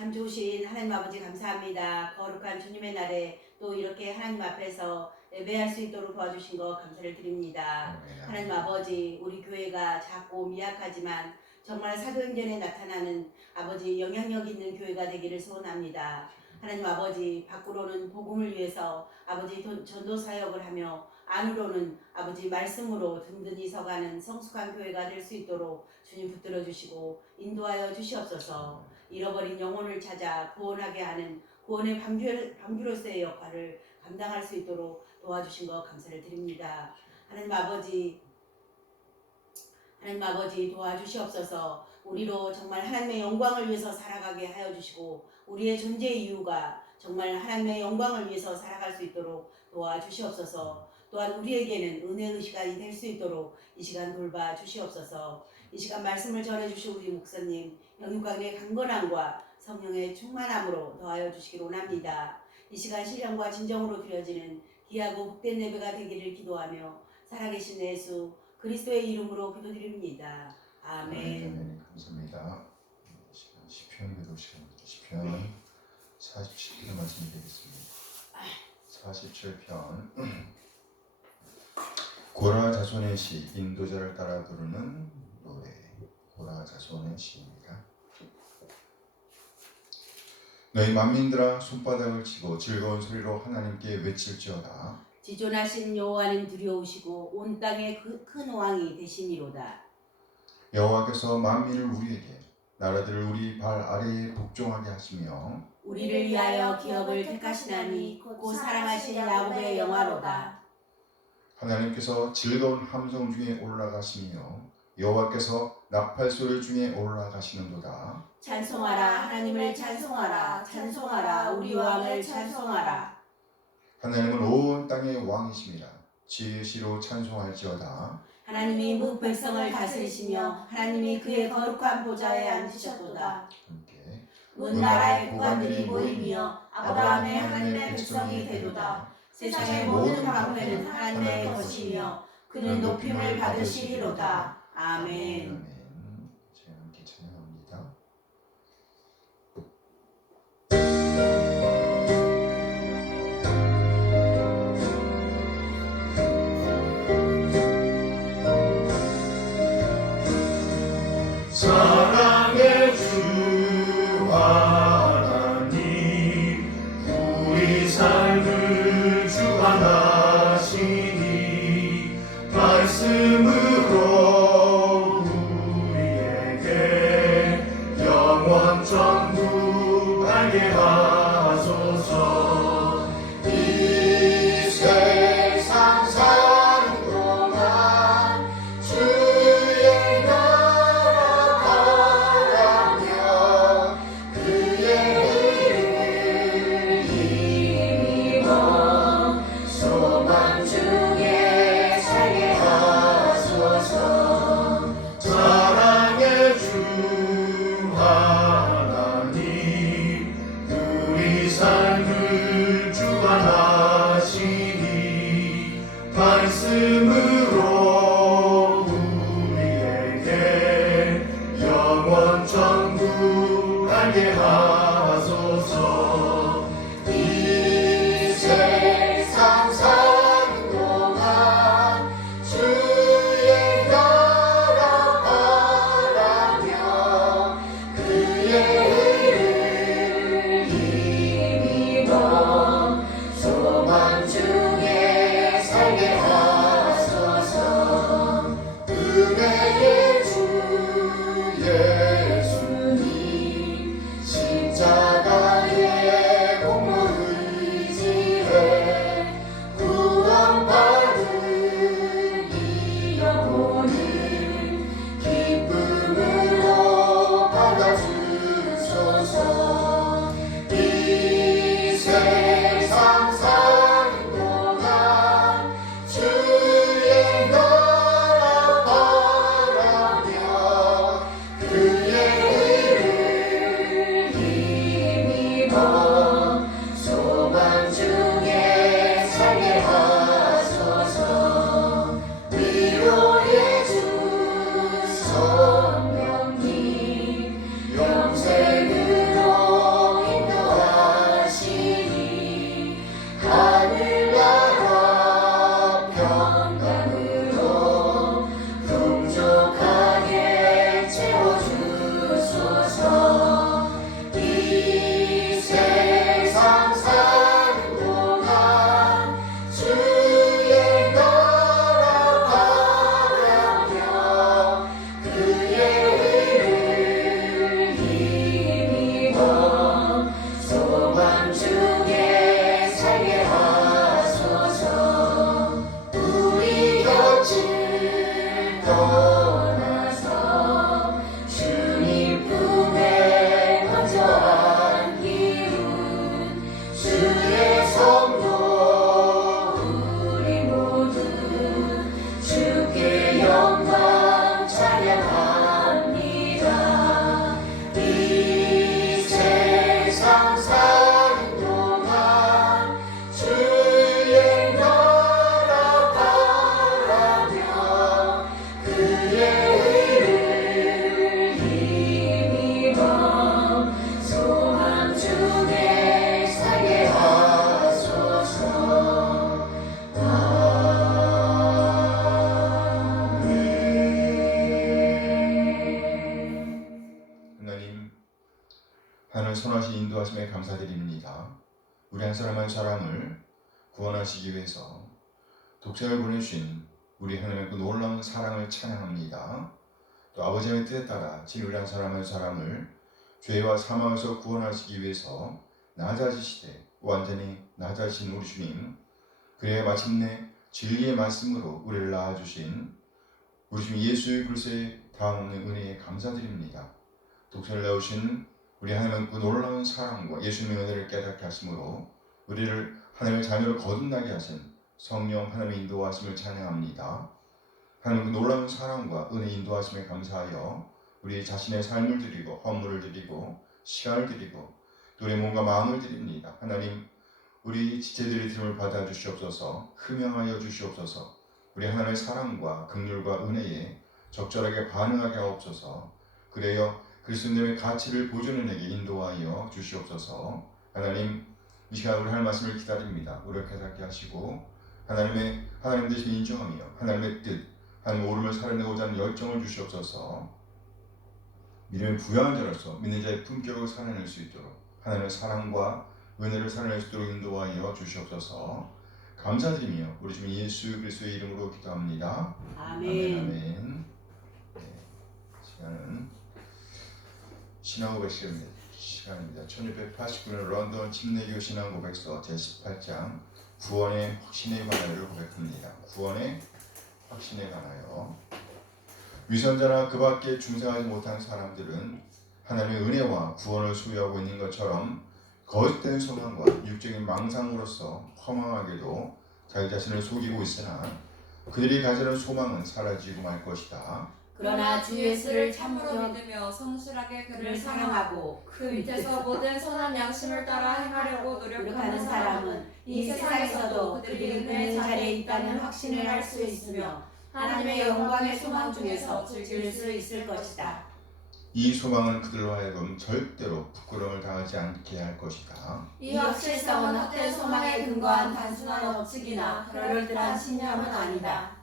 참 좋으신 하나님 아버지 감사합니다. 거룩한 주님의 날에 또 이렇게 하나님 앞에서 예배할 수 있도록 도와주신 것 감사를 드립니다. 하나님 아버지, 우리 교회가 작고 미약하지만 정말 사도행전에 나타나는 아버지 영향력 있는 교회가 되기를 소원합니다. 하나님 아버지, 밖으로는 복음을 위해서 아버지 전도 사역을 하며 안으로는 아버지 말씀으로 든든히 서가는 성숙한 교회가 될 수 있도록 주님 붙들어 주시고 인도하여 주시옵소서. 잃어버린 영혼을 찾아 구원하게 하는 구원의 방주로서의 역할을 감당할 수 있도록 도와주신 것 감사를 드립니다. 하나님 아버지 도와주시옵소서. 우리로 정말 하나님의 영광을 위해서 살아가게 하여 주시고 우리의 존재의 이유가 정말 하나님의 영광을 위해서 살아갈 수 있도록 도와주시옵소서. 또한 우리에게는 은혜의 시간이 될 수 있도록 이 시간 돌봐 주시옵소서. 이 시간 말씀을 전해주신 우리 목사님 영육간의 강건함과 성령의 충만함으로 더하여 주시기를 원합니다. 이 시간 신령과 진정으로 드려지는 귀하고 복된 예배가 되기를 기도하며 살아계신 예수 그리스도의 이름으로 기도드립니다. 아멘. 감사합니다. 시간 시편 기도 시간입니다. 시편 47편 말씀드리겠습니다. 47편 고라 자손의 시, 인도자를 따라 부르는 노래. 고라 자손의 시입니다. 너희 만민들아 손바닥을 치고 즐거운 소리로 하나님께 외칠지어다. 지존하신 여호와는 두려우시고 온 땅의 큰 왕이 되시니로다. 여호와께서 만민을 우리에게, 나라들을 우리 발 아래에 복종하게 하시며 우리를 위하여 기업을 택하시나니 곧 사랑하신 야곱의 영화로다. 하나님께서 즐거운 함성 중에 올라가시며 여호와께서 나팔 소리 중에 올라가시는도다. 찬송하라 하나님을 찬송하라 찬송하라 우리 왕을 찬송하라. 하나님은 온 땅의 왕이십니다. 지혜의 시로 찬송할지어다. 하나님이 무 백성을 다스리시며 하나님이 그의 거룩한 보좌에 앉으셨도다. 함께 온 나라의 국왕들이 모이며 아브라함의 하나님의 백성이 되도다. 세상의 모든 방패는 하나님의 것이며 그는 높임을 받으시리로다. 아멘. 아멘. 제가 함께 찬양합니다. 사랑의 주 하나님 우리 삶을 주관하시니 말씀으로 우리에게 영원 천국 알게 하소서. 이 세상 사는 동안 주의 나라 바라며 그의 의를 힘입어 소망 중에 살게 하소서. 사랑의 주 하나님 우리 삶을 주관하시니 말씀으로 우리에게 영원 천국 알게 하소서. 이 세상 사는 동안 주의 나라 바라며 그의 의를 힘입어 소망 중에 살게 하소서. 은혜의 주 예수님 십자가의 공로 의지해 구원받은 이 영혼을 기쁨으로 받아주소서. 이 세상 사는 인도하심에 감사드립니다. 우리 한 사람 한 사람을 구원하시기 위해서 독생을 보내주신 우리 하나님의 그 놀라운 사랑을 찬양합니다. 또 아버지의 뜻에 따라 진 우리 한 사람 한 사람을 죄와 사망에서 구원하시기 위해서 낮아지시되 완전히 낮아지신 우리 주님, 그래야 마침내 진리의 말씀으로 우리를 낳아주신 우리 주님 예수 그리스도의 다함없는 은혜에 감사드립니다. 독생을 낳으신 우리 하나님의 그 놀라운 사랑과 예수님의 은혜를 깨닫게 하심으로 우리를 하나님의 자녀를 거듭나게 하신 성령 하나님의 인도하심을 찬양합니다. 하나님의 그 놀라운 사랑과 은혜 인도하심에 감사하여 우리 자신의 삶을 드리고 헌물을 드리고 시간을 드리고 또 우리의 몸과 마음을 드립니다. 하나님, 우리 지체들의 드림을 받아주시옵소서. 흠양하여 주시옵소서. 우리 하나님의 사랑과 긍휼과 은혜에 적절하게 반응하게 하옵소서. 그래요 그리스도님의 가치를 보존해내게 인도하여 주시옵소서. 하나님, 이 시간 우리 하나님 말씀을 기다립니다. 우리를 깨닫게 하시고 하나님 되신 인정하며 하나님의 뜻, 하나님 오름을 살아내고자 하는 열정을 주시옵소서. 믿음의 부유한 자로서 믿는 자의 품격을 살아낼 수 있도록 하나님의 사랑과 은혜를 살아낼 수 있도록 인도하여 주시옵소서. 감사드리며 우리 주님 예수 그리스도의 이름으로 기도합니다. 아멘. 아멘. 네, 시간은 신앙고백 시간입니다. 1689년 런던 침례교 신앙고백서 제18장 구원의 확신에 관하여를 고백합니다. 구원의 확신에 관하여. 위선자나 그 밖에 중생하지 못한 사람들은 하나님의 은혜와 구원을 소유하고 있는 것처럼 거짓된 소망과 육적인 망상으로서 허망하게도 자기 자신을 속이고 있으나 그들이 가지는 소망은 사라지고 말 것이다. 그러나 주 예수를 참으로 믿으며 성실하게 그를 사랑하고 그 밑에서 모든 선한 양심을 따라 행하려고 노력하는 사람은 이 세상에서도 그들이 은혜의 자리에 있다는 확신을 할 수 있으며 하나님의 영광의 소망 중에서 즐길 수 있을 것이다. 이 소망은 그들로 하여금 절대로 부끄러움을 당하지 않게 할 것이다. 이 확실성은 헛된 소망에 근거한 단순한 억측이나 그럴듯한 신념은 아니다.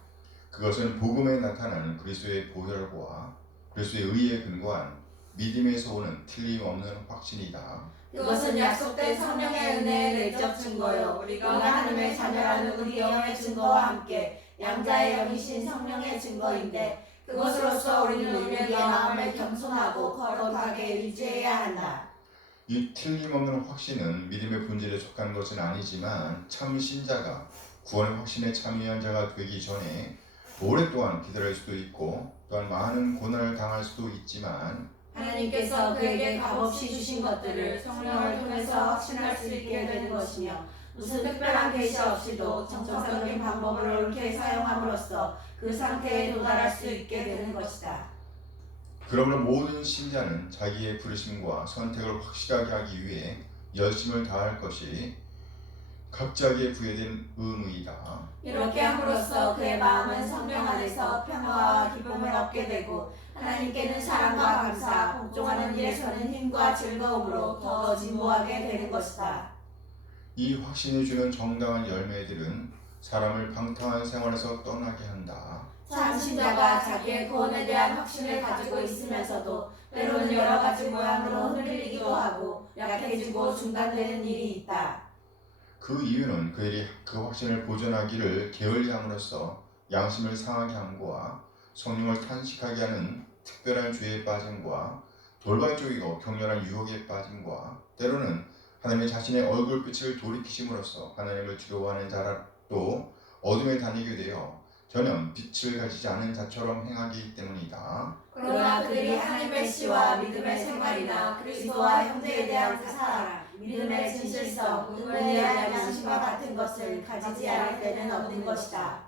그것은 복음에 나타나는 그리스도의 보혈과 그리스도의 의에 근거한 믿음에서 오는 틀림없는 확신이다. 그것은 약속된 성령의 은혜의 내적 증거요 우리가 하나님의 자녀라는 우리 영의 증거와 함께 양자의 영이신 성령의 증거인데 그것으로서 우리는 우리의 마음을 겸손하고 거룩하게 유지해야 한다. 이 틀림없는 확신은 믿음의 본질에 속한 것은 아니지만 참 신자가 구원의 확신에 참여한 자가 되기 전에 오랫동안 기다릴 수도 있고 또한 많은 고난을 당할 수도 있지만 하나님께서 그에게 값없이 주신 것들을 성령을 통해서 확신할 수 있게 되는 것이며 무슨 특별한 계시 없이도 정성적인 방법을 옳게 사용함으로써 그 상태에 도달할 수 있게 되는 것이다. 그러므로 모든 신자는 자기의 부르심과 선택을 확실하게 하기 위해 열심을 다할 것이 각자에게 부여된 의무이다. 이렇게 함으로써 그의 마음은 성령 안에서 평화와 기쁨을 얻게 되고 하나님께는 사랑과 감사, 복종하는 일에서는 힘과 즐거움으로 더 진보하게 되는 것이다. 이 확신이 주는 정당한 열매들은 사람을 방탕한 생활에서 떠나게 한다. 참 신자가 자기의 구원에 대한 확신을 가지고 있으면서도 때로는 여러 가지 모양으로 흔들리기도 하고 약해지고 중단되는 일이 있다. 그 이유는 그들이 그 확신을 보존하기를 게을리함으로써 양심을 상하게 함과 성령을 탄식하게 하는 특별한 죄에 빠짐과 돌발적이고 격렬한 유혹에 빠짐과 때로는 하나님의 자신의 얼굴빛을 돌이키심으로써 하나님을 두려워하는 자라도 어둠에 다니게 되어 전혀 빛을 가지지 않은 자처럼 행하기 때문이다. 그러나 그들이 하나님의 씨와 믿음의 생활이나 그리스도와 형제에 대한 그 사랑, 믿음의 진실성, 은혜에 대한 양심과 같은 것을 가지지 않을 때는 없는 것이다.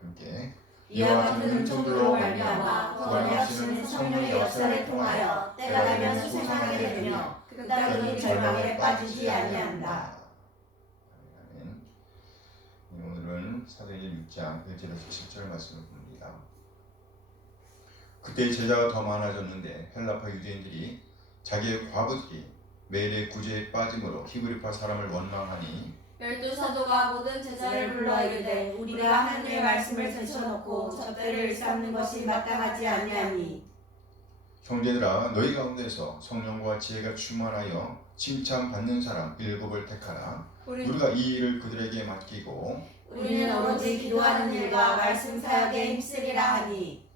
함께 이와 같은 음성들로 말미암아 구원의 확신은 성령의 역사를 통하여 때가 되면 수생하게 되며 그다음은 절망에 빠지지 아니한다. 아멘. 오늘은 사도행전 6장 1절에서 10절 말씀을 봅니다. 그때 제자가 더 많아졌는데 헬라파 유대인들이 자기의 과부들이 매일의 구제에 빠짐으로 히브리파 사람을 원망하니 열두 사도가 모든 제자를 불러 이르되 우리가 하나님의 말씀을 제쳐놓고 접대를 일삼는 것이 마땅하지 아니하니 형제들아 너희 가운데서 성령과 지혜가 충만하여 칭찬받는 사람 7을 택하라. 우리가 이 일을 그들에게 맡기고 우리는 오로지 기도하는 일과 말씀 사역에 힘쓰리라 하니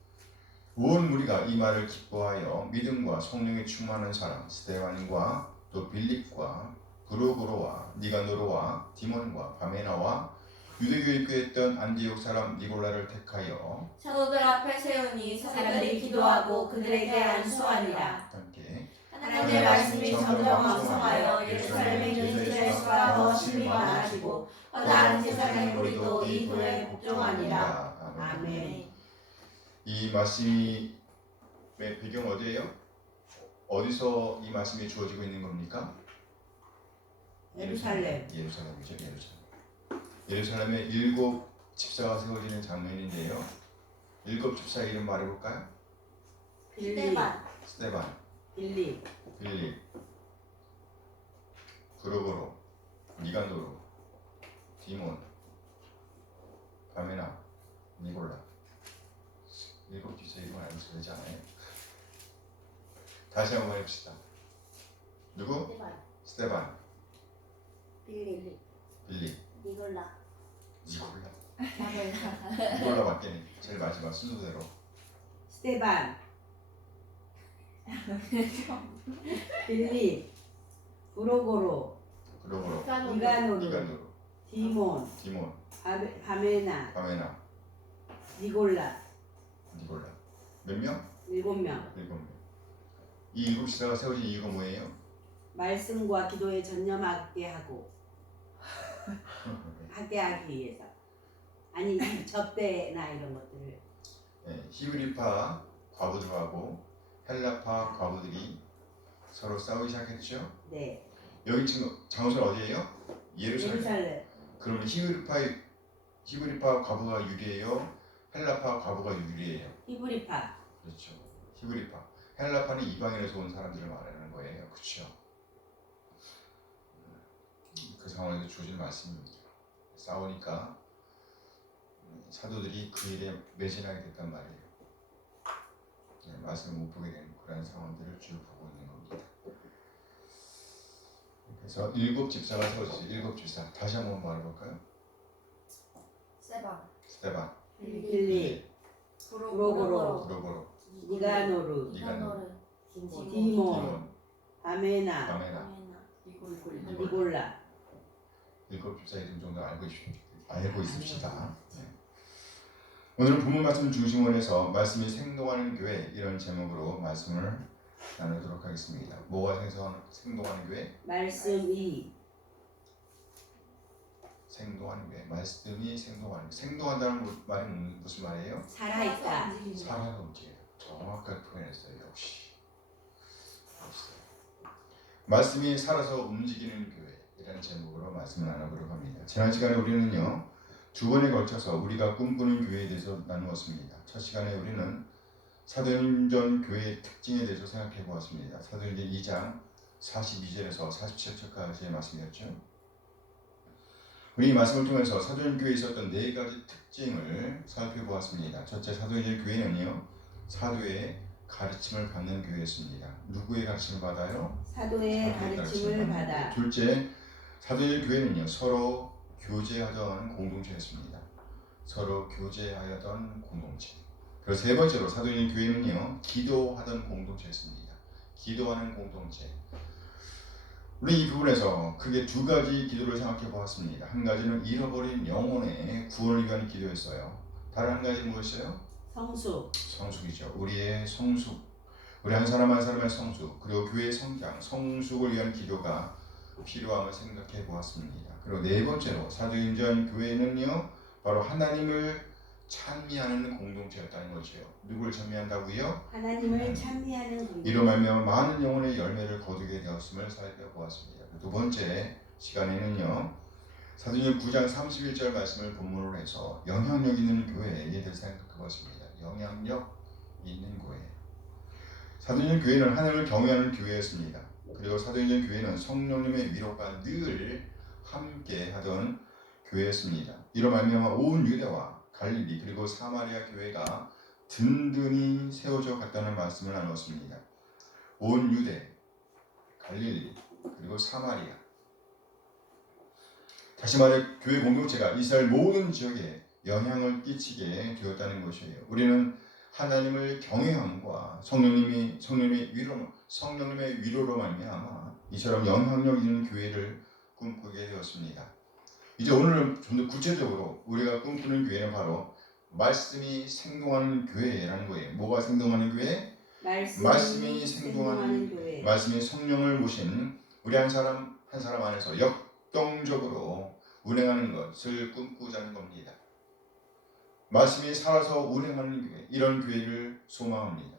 온 무리가 이 말을 기뻐하여 믿음과 성령이 충만한 사람 스데반과 또 빌립과 브루고로와 니가노로와 디몬과 바메나와 유대교에 입교했던 안디옥 사람 니골라를 택하여 사도들 앞에 세우니 사람들이 기도하고 그들에게 안수하니라. 함께 하나님의 말씀이 점점 왕성하여 예루살렘에 있는 이스라엘 수가 더 심히 많아지고 다른 세상의 무리도 이 도에 복종하니라. 아멘. 이 말씀의 배경 어디예요? 어디서 이 말씀이 주어지고 있는 겁니까? 예루살렘. 예루살렘이죠. 예루살렘에 7 집사가 세워지는 장면인데요. 7 집사 이름 말해볼까요? 빌립, 스데반, 빌립, 빌립, 브루고로, 니가노로, 디몬, 바메나, 니골라. 7 집사 이름을 알고 있어야 되지 않아요? 다시 한번 해봅시다. 누구? 스데반, 빌립, 빌립, 니골라, 니골라 맞겠네. 제일 마지막 순서대로. 스데반, 빌립, 브루고로, 니가노르, 디몬, 바메나, 니골라. 몇 명? 7명. 7명. 이 7 집사가 세워진 이유가 뭐예요? 말씀과 기도에 전념하게 하고 하게 하기 위해서. 아니 이 접대나 이런 것들을. 네, 히브리파 과부들하고 헬라파 과부들이 서로 싸우기 시작했죠. 네. 여기 지금 장소는 어디예요? 예루살렘. 그러면 히브리파 과부가 유리해요? 헬라파 과부가 유리해요? 히브리파. 그렇죠. 히브리파. 헬라파는 이방인에서 온 사람들을 말하는 거예요. 그렇죠. 그 상황에서 주어진 말씀입니다. 싸우니까 사도들이 그 일에 매진하게 됐단 말이에요. 말씀을 못 보게 되는 그런 상황들을 쭉 보고 있는 겁니다. 그래서 7 집사가 세워졌어요. 7 집사. 다시 한번 말해볼까요? 스데반, 빌립, 브루고로, 니가노르, 디몬, 바메나, 니골라. 7 집사 이름 정도 알고 있읍시다. 네. 오늘 본문 말씀 중심원에서 말씀이 생동하는 교회 이런 제목으로 말씀을 나누도록 하겠습니다. 뭐가 생동하는 교회? 말씀이 생동하는 교회. 말씀이 생동하는 교회. 생동한다는 말은 무슨 말이에요? 살아있다. 살아가 움직여요. 정확하게 표현했어요. 역시. 말씀이 살아서 움직이는 교회 이라는 제목으로 말씀을 나눠보려고 합니다. 지난 시간에 우리는요 2번에 걸쳐서 우리가 꿈꾸는 교회에 대해서 나누었습니다. 첫 시간에 우리는 사도행전 교회의 특징에 대해서 생각해 보았습니다. 사도행전 2장 42절에서 47절까지의 말씀이었죠. 우리 이 말씀을 통해서 사도행전 교회에 있었던 4가지 특징을 살펴보았습니다. 첫째, 사도행전 교회는요 사도의 가르침을 받는 교회였습니다. 누구의 가르침을 받아요? 사도의 가르침을 받아. 둘째, 사도행전 교회는요 서로 교제하던 공동체였습니다. 서로 교제하였던 공동체. 그리고 세 번째로 사도행전 교회는요 기도하던 공동체였습니다. 기도하는 공동체. 우리 이 부분에서 크게 2가지 기도를 생각해 보았습니다. 한 가지는 잃어버린 영혼의 구원을 위한 기도였어요. 다른 한 가지는 무엇이에요? 성숙이죠. 우리의 성숙, 우리 한 사람 한 사람의 성숙, 그리고 교회의 성장, 성숙을 위한 기도가 필요함을 생각해 보았습니다. 그리고 4번째로 사도행전 교회는요 바로 하나님을 찬미하는 공동체였다는 거죠. 누굴 찬미한다고요? 하나님을 찬미하는 공동체. 이로 말미암아 많은 영혼의 열매를 거두게 되었음을 살펴보았습니다. 2번째 시간에는요 사도행전 9장 31절 말씀을 본문으로 해서 영향력 있는 교회에 대해서 생각해 보았습니다. 영향력 있는 교회. 사도행전 교회는 하나님을 경외하는 교회였습니다. 그리고 사도행전 교회는 성령님의 위로가 늘 함께 하던 교회였습니다. 이로 말미암아 온 유대와 갈릴리 그리고 사마리아 교회가 든든히 세워져 갔다는 말씀을 나눴습니다. 온 유대, 갈릴리, 그리고 사마리아. 다시 말해 교회 공동체가 이스라엘 모든 지역에 영향을 끼치게 되었다는 것이에요. 우리는 하나님을 경외함과 성령님의 위로로 말미암아 이처럼 영향력 있는 교회를 꿈꾸게 되었습니다. 이제 오늘은 좀 더 구체적으로 우리가 꿈꾸는 교회는 바로 말씀이 생동하는 교회라는 거예요. 뭐가 생동하는 교회? 말씀이 생동하는 교회. 말씀이 성령을 모신 우리 한 사람 한 사람 안에서 역동적으로 운행하는 것을 꿈꾸자는 겁니다. 말씀이 살아서 운행하는 교회, 이런 교회를 소망합니다.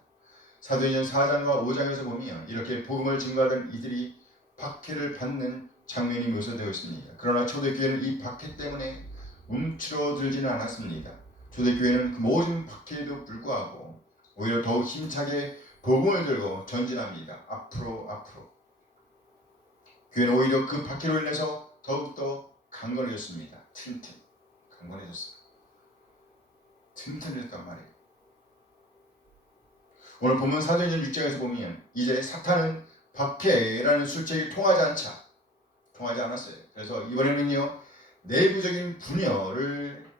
사도행전 4장과 5장에서 보면 이렇게 복음을 증거하던 이들이 박해를 받는 장면이 묘사되어 있습니다. 그러나 초대교회는 이 박해 때문에 움츠러들지는 않았습니다. 초대교회는 그 모든 박해에도 불구하고 오히려 더욱 힘차게 복음을 들고 전진합니다. 앞으로. 교회는 오히려 그 박해로 인해서 더욱더 강건해졌습니다. 강건해졌어요. 튼튼했단 말이에요. 오늘 본문 사도행전 6장에서 보면 이제 사탄은 박해라는 술책이 통하지 않았어요. 그래서 이번에는요 내부적인 분열을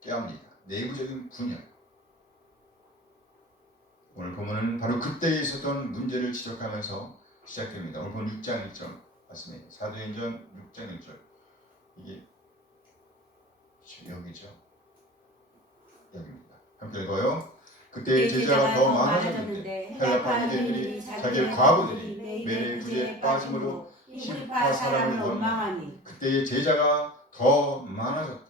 깨합니다. 내부적인 분열. 오늘 본문은 바로 그때에 있었던 문제를 지적하면서 시작됩니다. 오늘 본문 6장 1절 맞습니다. 사도행전 6장 1절 이게 여기죠. 여기입니다. 함께 읽어요. 그때 제자가 더 많아졌는데 헬라파 유대인들이 자기의 과부들이 매일 구제에 빠짐으로 히브리파 사람을 원망하니 그때의 제자가 더 많아졌다.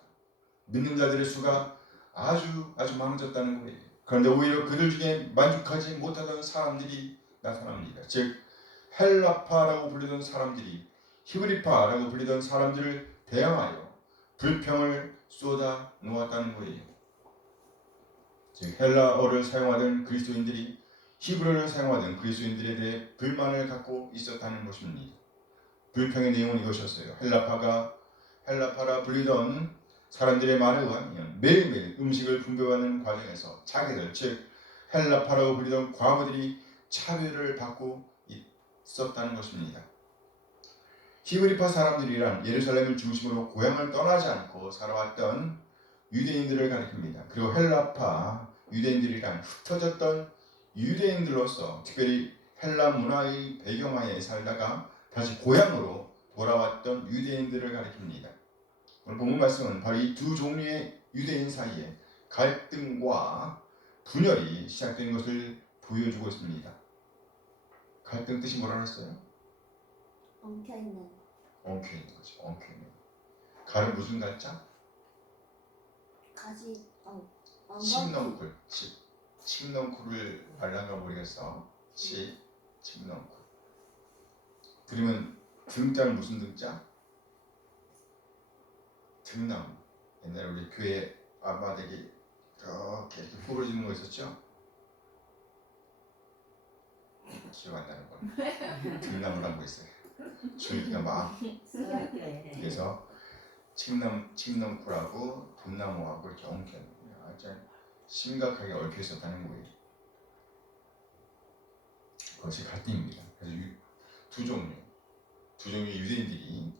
믿는 자들의 수가 아주 많아졌다는 거예요. 그런데 오히려 그들 중에 만족하지 못하던 사람들이 나타납니다. 즉 헬라파라고 불리던 사람들이 히브리파라고 불리던 사람들을 대항하여 불평을 쏟아 놓았다는 거예요. 즉 헬라어를 사용하던 그리스도인들이 히브리어를 사용하던 그리스도인들에 대해 불만을 갖고 있었다는 것입니다. 불평의 내용은 이것이었어요. 헬라파라 불리던 사람들의 말에 의하면 매일매일 음식을 분배하는 과정에서 자기들 즉 헬라파라고 불리던 과부들이 차별을 받고 있었다는 것입니다. 히브리파 사람들이란 예루살렘을 중심으로 고향을 떠나지 않고 살아왔던 유대인들을 가리킵니다. 그리고 헬라파 유대인들이란 흩어졌던 유대인들로서 특별히 헬라 문화의 배경하에 살다가 다시 고향으로 돌아왔던 유대인들을 가리킵니다. 오늘 본문 말씀은 바로 이 두 종류의 유대인 사이에 갈등과 분열이 시작된 것을 보여주고 있습니다. 갈등 뜻이 뭐라 그랬어요? 엉켜있는 거죠. 엉켜있는. 갈은 무슨 갈자? 가지 칡넝쿨. 칡넝쿨을 말란가 모르겠어. 칡넝쿨. 그러면 등자는 무슨 등자? 등나무. 옛날에 우리 교회 앞마당에 이렇게 구부러지는 거 있었죠? 기억 안 나는 거. 등나무라는 거 있어요. 줄기가 막. 그래서 칡넝쿨하고 등나무하고 이렇게 엉켜 아주 심각하게 얽혀 있었다는 거예요. 그것이 갈등입니다. 그래서 두 종류의 유대인들이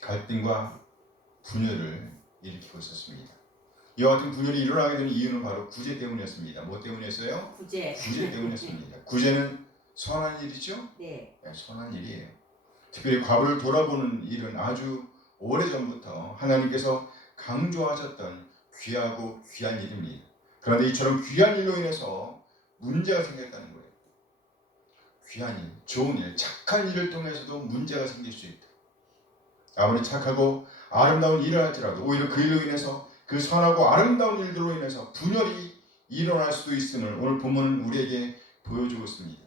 갈등과 분열을 일으키고 있었습니다. 이와 같은 분열이 일어나게 되는 이유는 바로 구제 때문이었습니다. 뭐 때문이었어요? 구제 때문이었습니다. 구제는 선한 일이죠? 네. 선한 일이에요. 특별히 과부를 돌아보는 일은 아주 오래전부터 하나님께서 강조하셨던 귀하고 귀한 일입니다. 그런데 이처럼 귀한 일로 인해서 문제가 생겼다는 거예요. 귀한 일, 좋은 일, 착한 일을 통해서도 문제가 생길 수 있다. 아무리 착하고 아름다운 일을 할지라도 오히려 그 일로 인해서 그 선하고 아름다운 일들로 인해서 분열이 일어날 수도 있음을 오늘 본문은 우리에게 보여주고 있습니다.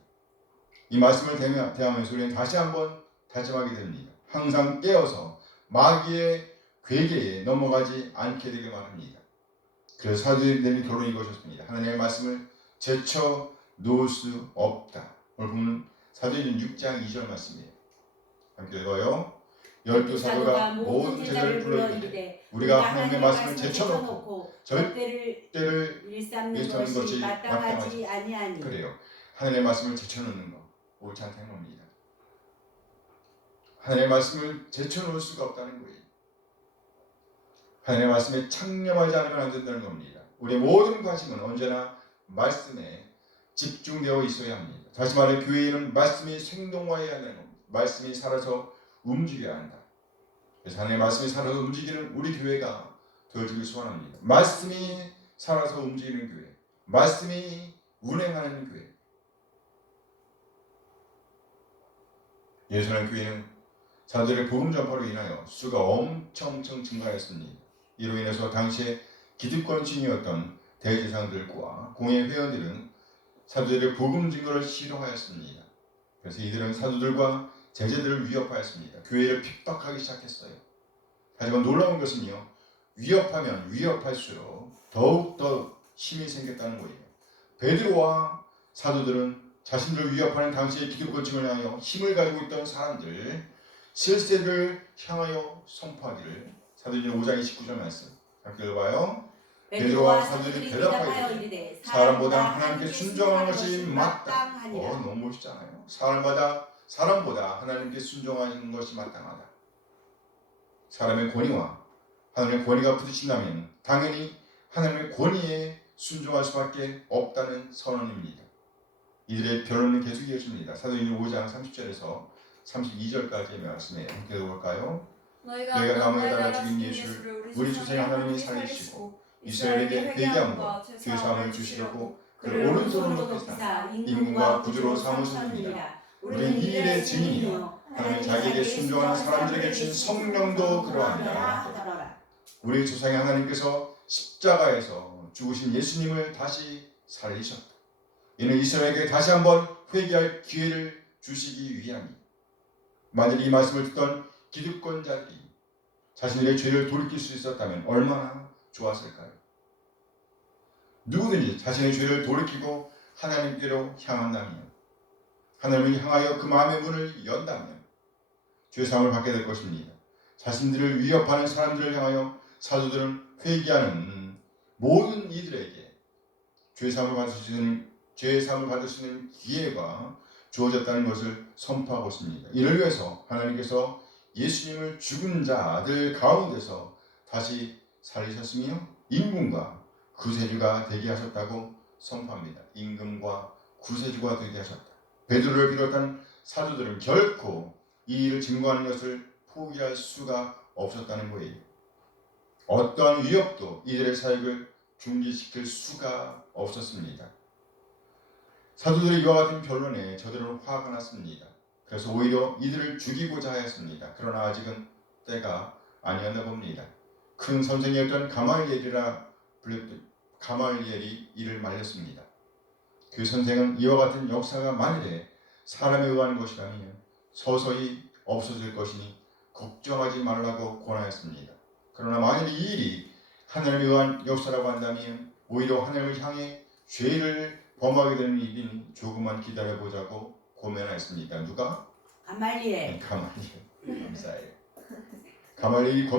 이 말씀을 대하면서 우리는 다시 한번 다짐하게 됩니다. 항상 깨어서 마귀의 괴계에 넘어가지 않게 되길 바랍니다. 그래서 사도들이 결론이 이것이었습니다. 하나님의 말씀을 제쳐 놓을 수 없다. 오늘 보면 사도행전 6장 2절 말씀이에요. 함께 읽어요. 12 사도가 모든 제자를 불러 이르되 우리가 하나님의 말씀을 제쳐놓고 절대를 일삼는 것이 마땅하지 아니하니. 그래요. 하나님의 말씀을 제쳐놓는 거 옳지 않다는 겁니다. 하나님의 말씀을 제쳐놓을 수가 없다는 거예요. 하나님의 말씀에 창념하지 않으면 안 된다는 겁니다. 우리의 모든 관심은 언제나 말씀에 집중되어 있어야 합니다. 다시 말해 교회에는 말씀이 생동화해야 한다는 겁니다. 말씀이 살아서 움직여야 한다. 그래서 하나님의 말씀이 살아서 움직이는 우리 교회가 되어지길 소원합니다. 말씀이 살아서 움직이는 교회, 말씀이 운행하는 교회. 예수님 교회는 자들의 복음 전파로 인하여 수가 엄청 증가했습니다. 이로 인해서 당시에 기득권층이었던 대제사장들과 공회 회원들은 사도들의 복음 증거를 싫어하였습니다. 그래서 이들은 사도들과 제자들을 위협하였습니다. 교회를 핍박하기 시작했어요. 하지만 놀라운 것은요, 위협하면 위협할수록 더욱더 힘이 생겼다는 거예요. 베드로와 사도들은 자신들을 위협하는 당시의 기득권층을 향하여 힘을 가지고 있던 사람들 실세를 향하여 선포하기를 사도행전 5장 29절 말씀 함께 읽어봐요. 베드로와 사도들이 대답하여 이르되 사람보다 하나님께 순종하는 것이 마땅하니라. 너무 멋있잖아요. 사람보다 하나님께 순종하는 것이 마땅하다. 사람의 권위와 하나님의 권위가 부딪힌다면 당연히 하나님의 권위에 순종할 수밖에 없다는 선언입니다. 이들의 변론은 계속 이어집니다. 사도행전 5장 30절에서 32절까지의 말씀에 함께 읽어볼까요? 너희가 나무에 달아 죽인 예수를 우리 조상의 하나님이 살리시고 이스라엘에게 회개함과 죄사함을 주시려고 그를 오른손으로 높이사 임금과 구주로 삼으셨느니라. 우리는 이 일의 증인이요 하나님의 자기에게 순종하는 사람들에게 주신 성령도 그러하니라. 우리 조상의 하나님께서 십자가에서 죽으신 예수님을 다시 살리셨다. 이는 이스라엘에게 다시 한번 회개할 기회를 주시기 위함이다. 만일 이 말씀을 듣던 기득권자들이 자신들의 죄를 돌이킬 수 있었다면 얼마나 좋았을까요? 누구든지 자신의 죄를 돌이키고 하나님께로 향한다면, 하나님을 향하여 그 마음의 문을 연다면 죄사함을 받게 될 것입니다. 자신들을 위협하는 사람들을 향하여 사도들은 회개하는 모든 이들에게 죄사함을 받을 수 있는 기회가 주어졌다는 것을 선포하고 있습니다. 이를 위해서 하나님께서 예수님을 죽은 자들 가운데서 다시 살리셨으며 임금과 구세주가 되게 하셨다고 선포합니다. 임금과 구세주가 되게 하셨다. 베드로를 비롯한 사도들은 결코 이 일을 증거하는 것을 포기할 수가 없었다는 거예요. 어떠한 위협도 이들의 사역을 중지시킬 수가 없었습니다. 사도들의 이와 같은 변론에 저들은 화가 났습니다. 그래서 오히려 이들을 죽이고자 하였습니다. 그러나 아직은 때가 아니었나 봅니다. 큰 선생이었던 가말리엘이 이를 말렸습니다. 그 선생은 이와 같은 역사가 만일에 사람에 의한 것이라면 서서히 없어질 것이니 걱정하지 말라고 권하였습니다. 그러나 만일 이 일이 하나님에 의한 역사라고 한다면 오히려 하나님을 향해 죄를 범하게 되는 일이니 조금만 기다려보자고 고면하였습니다. 누가? 가말리엘. 감사해요. 가말리엘이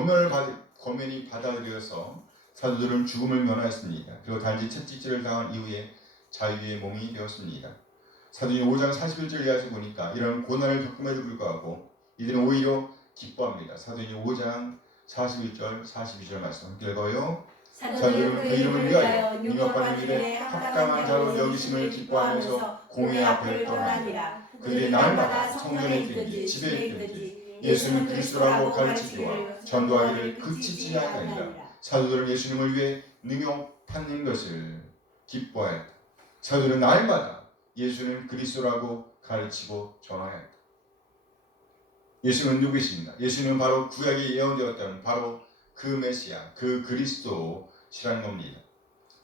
권면이 받아들여서 사도들은 죽음을 면하였습니다. 그리고 단지 채찍질을 당한 이후에 자유의 몸이 되었습니다. 사도행전 5장 41절 이하에서 보니까 이런 고난을 겪음에도 불구하고 이들은 오히려 기뻐합니다. 사도행전 5장 41절 42절 말씀 함께 읽어요. 사도들은 그 이름을 위하여 능력받는 일에 합당한 자로 여기심을 기뻐하면서 공회 앞을 떠나니라. 그들이 날마다 성전에 있든지 집에 있든지 예수는 그리스도라고 가르치기와 전도하기를 그치지 아니하니라. 사도들은 예수님을 위해 능력 받는 것을 기뻐하였다. 사도들은 날마다 예수는 그리스도라고 가르치고 전하였다. 예수는 누구이신가? 예수는 바로 구약에 예언되었던 바로 그 메시아, 그 그리스도시라는 겁니다.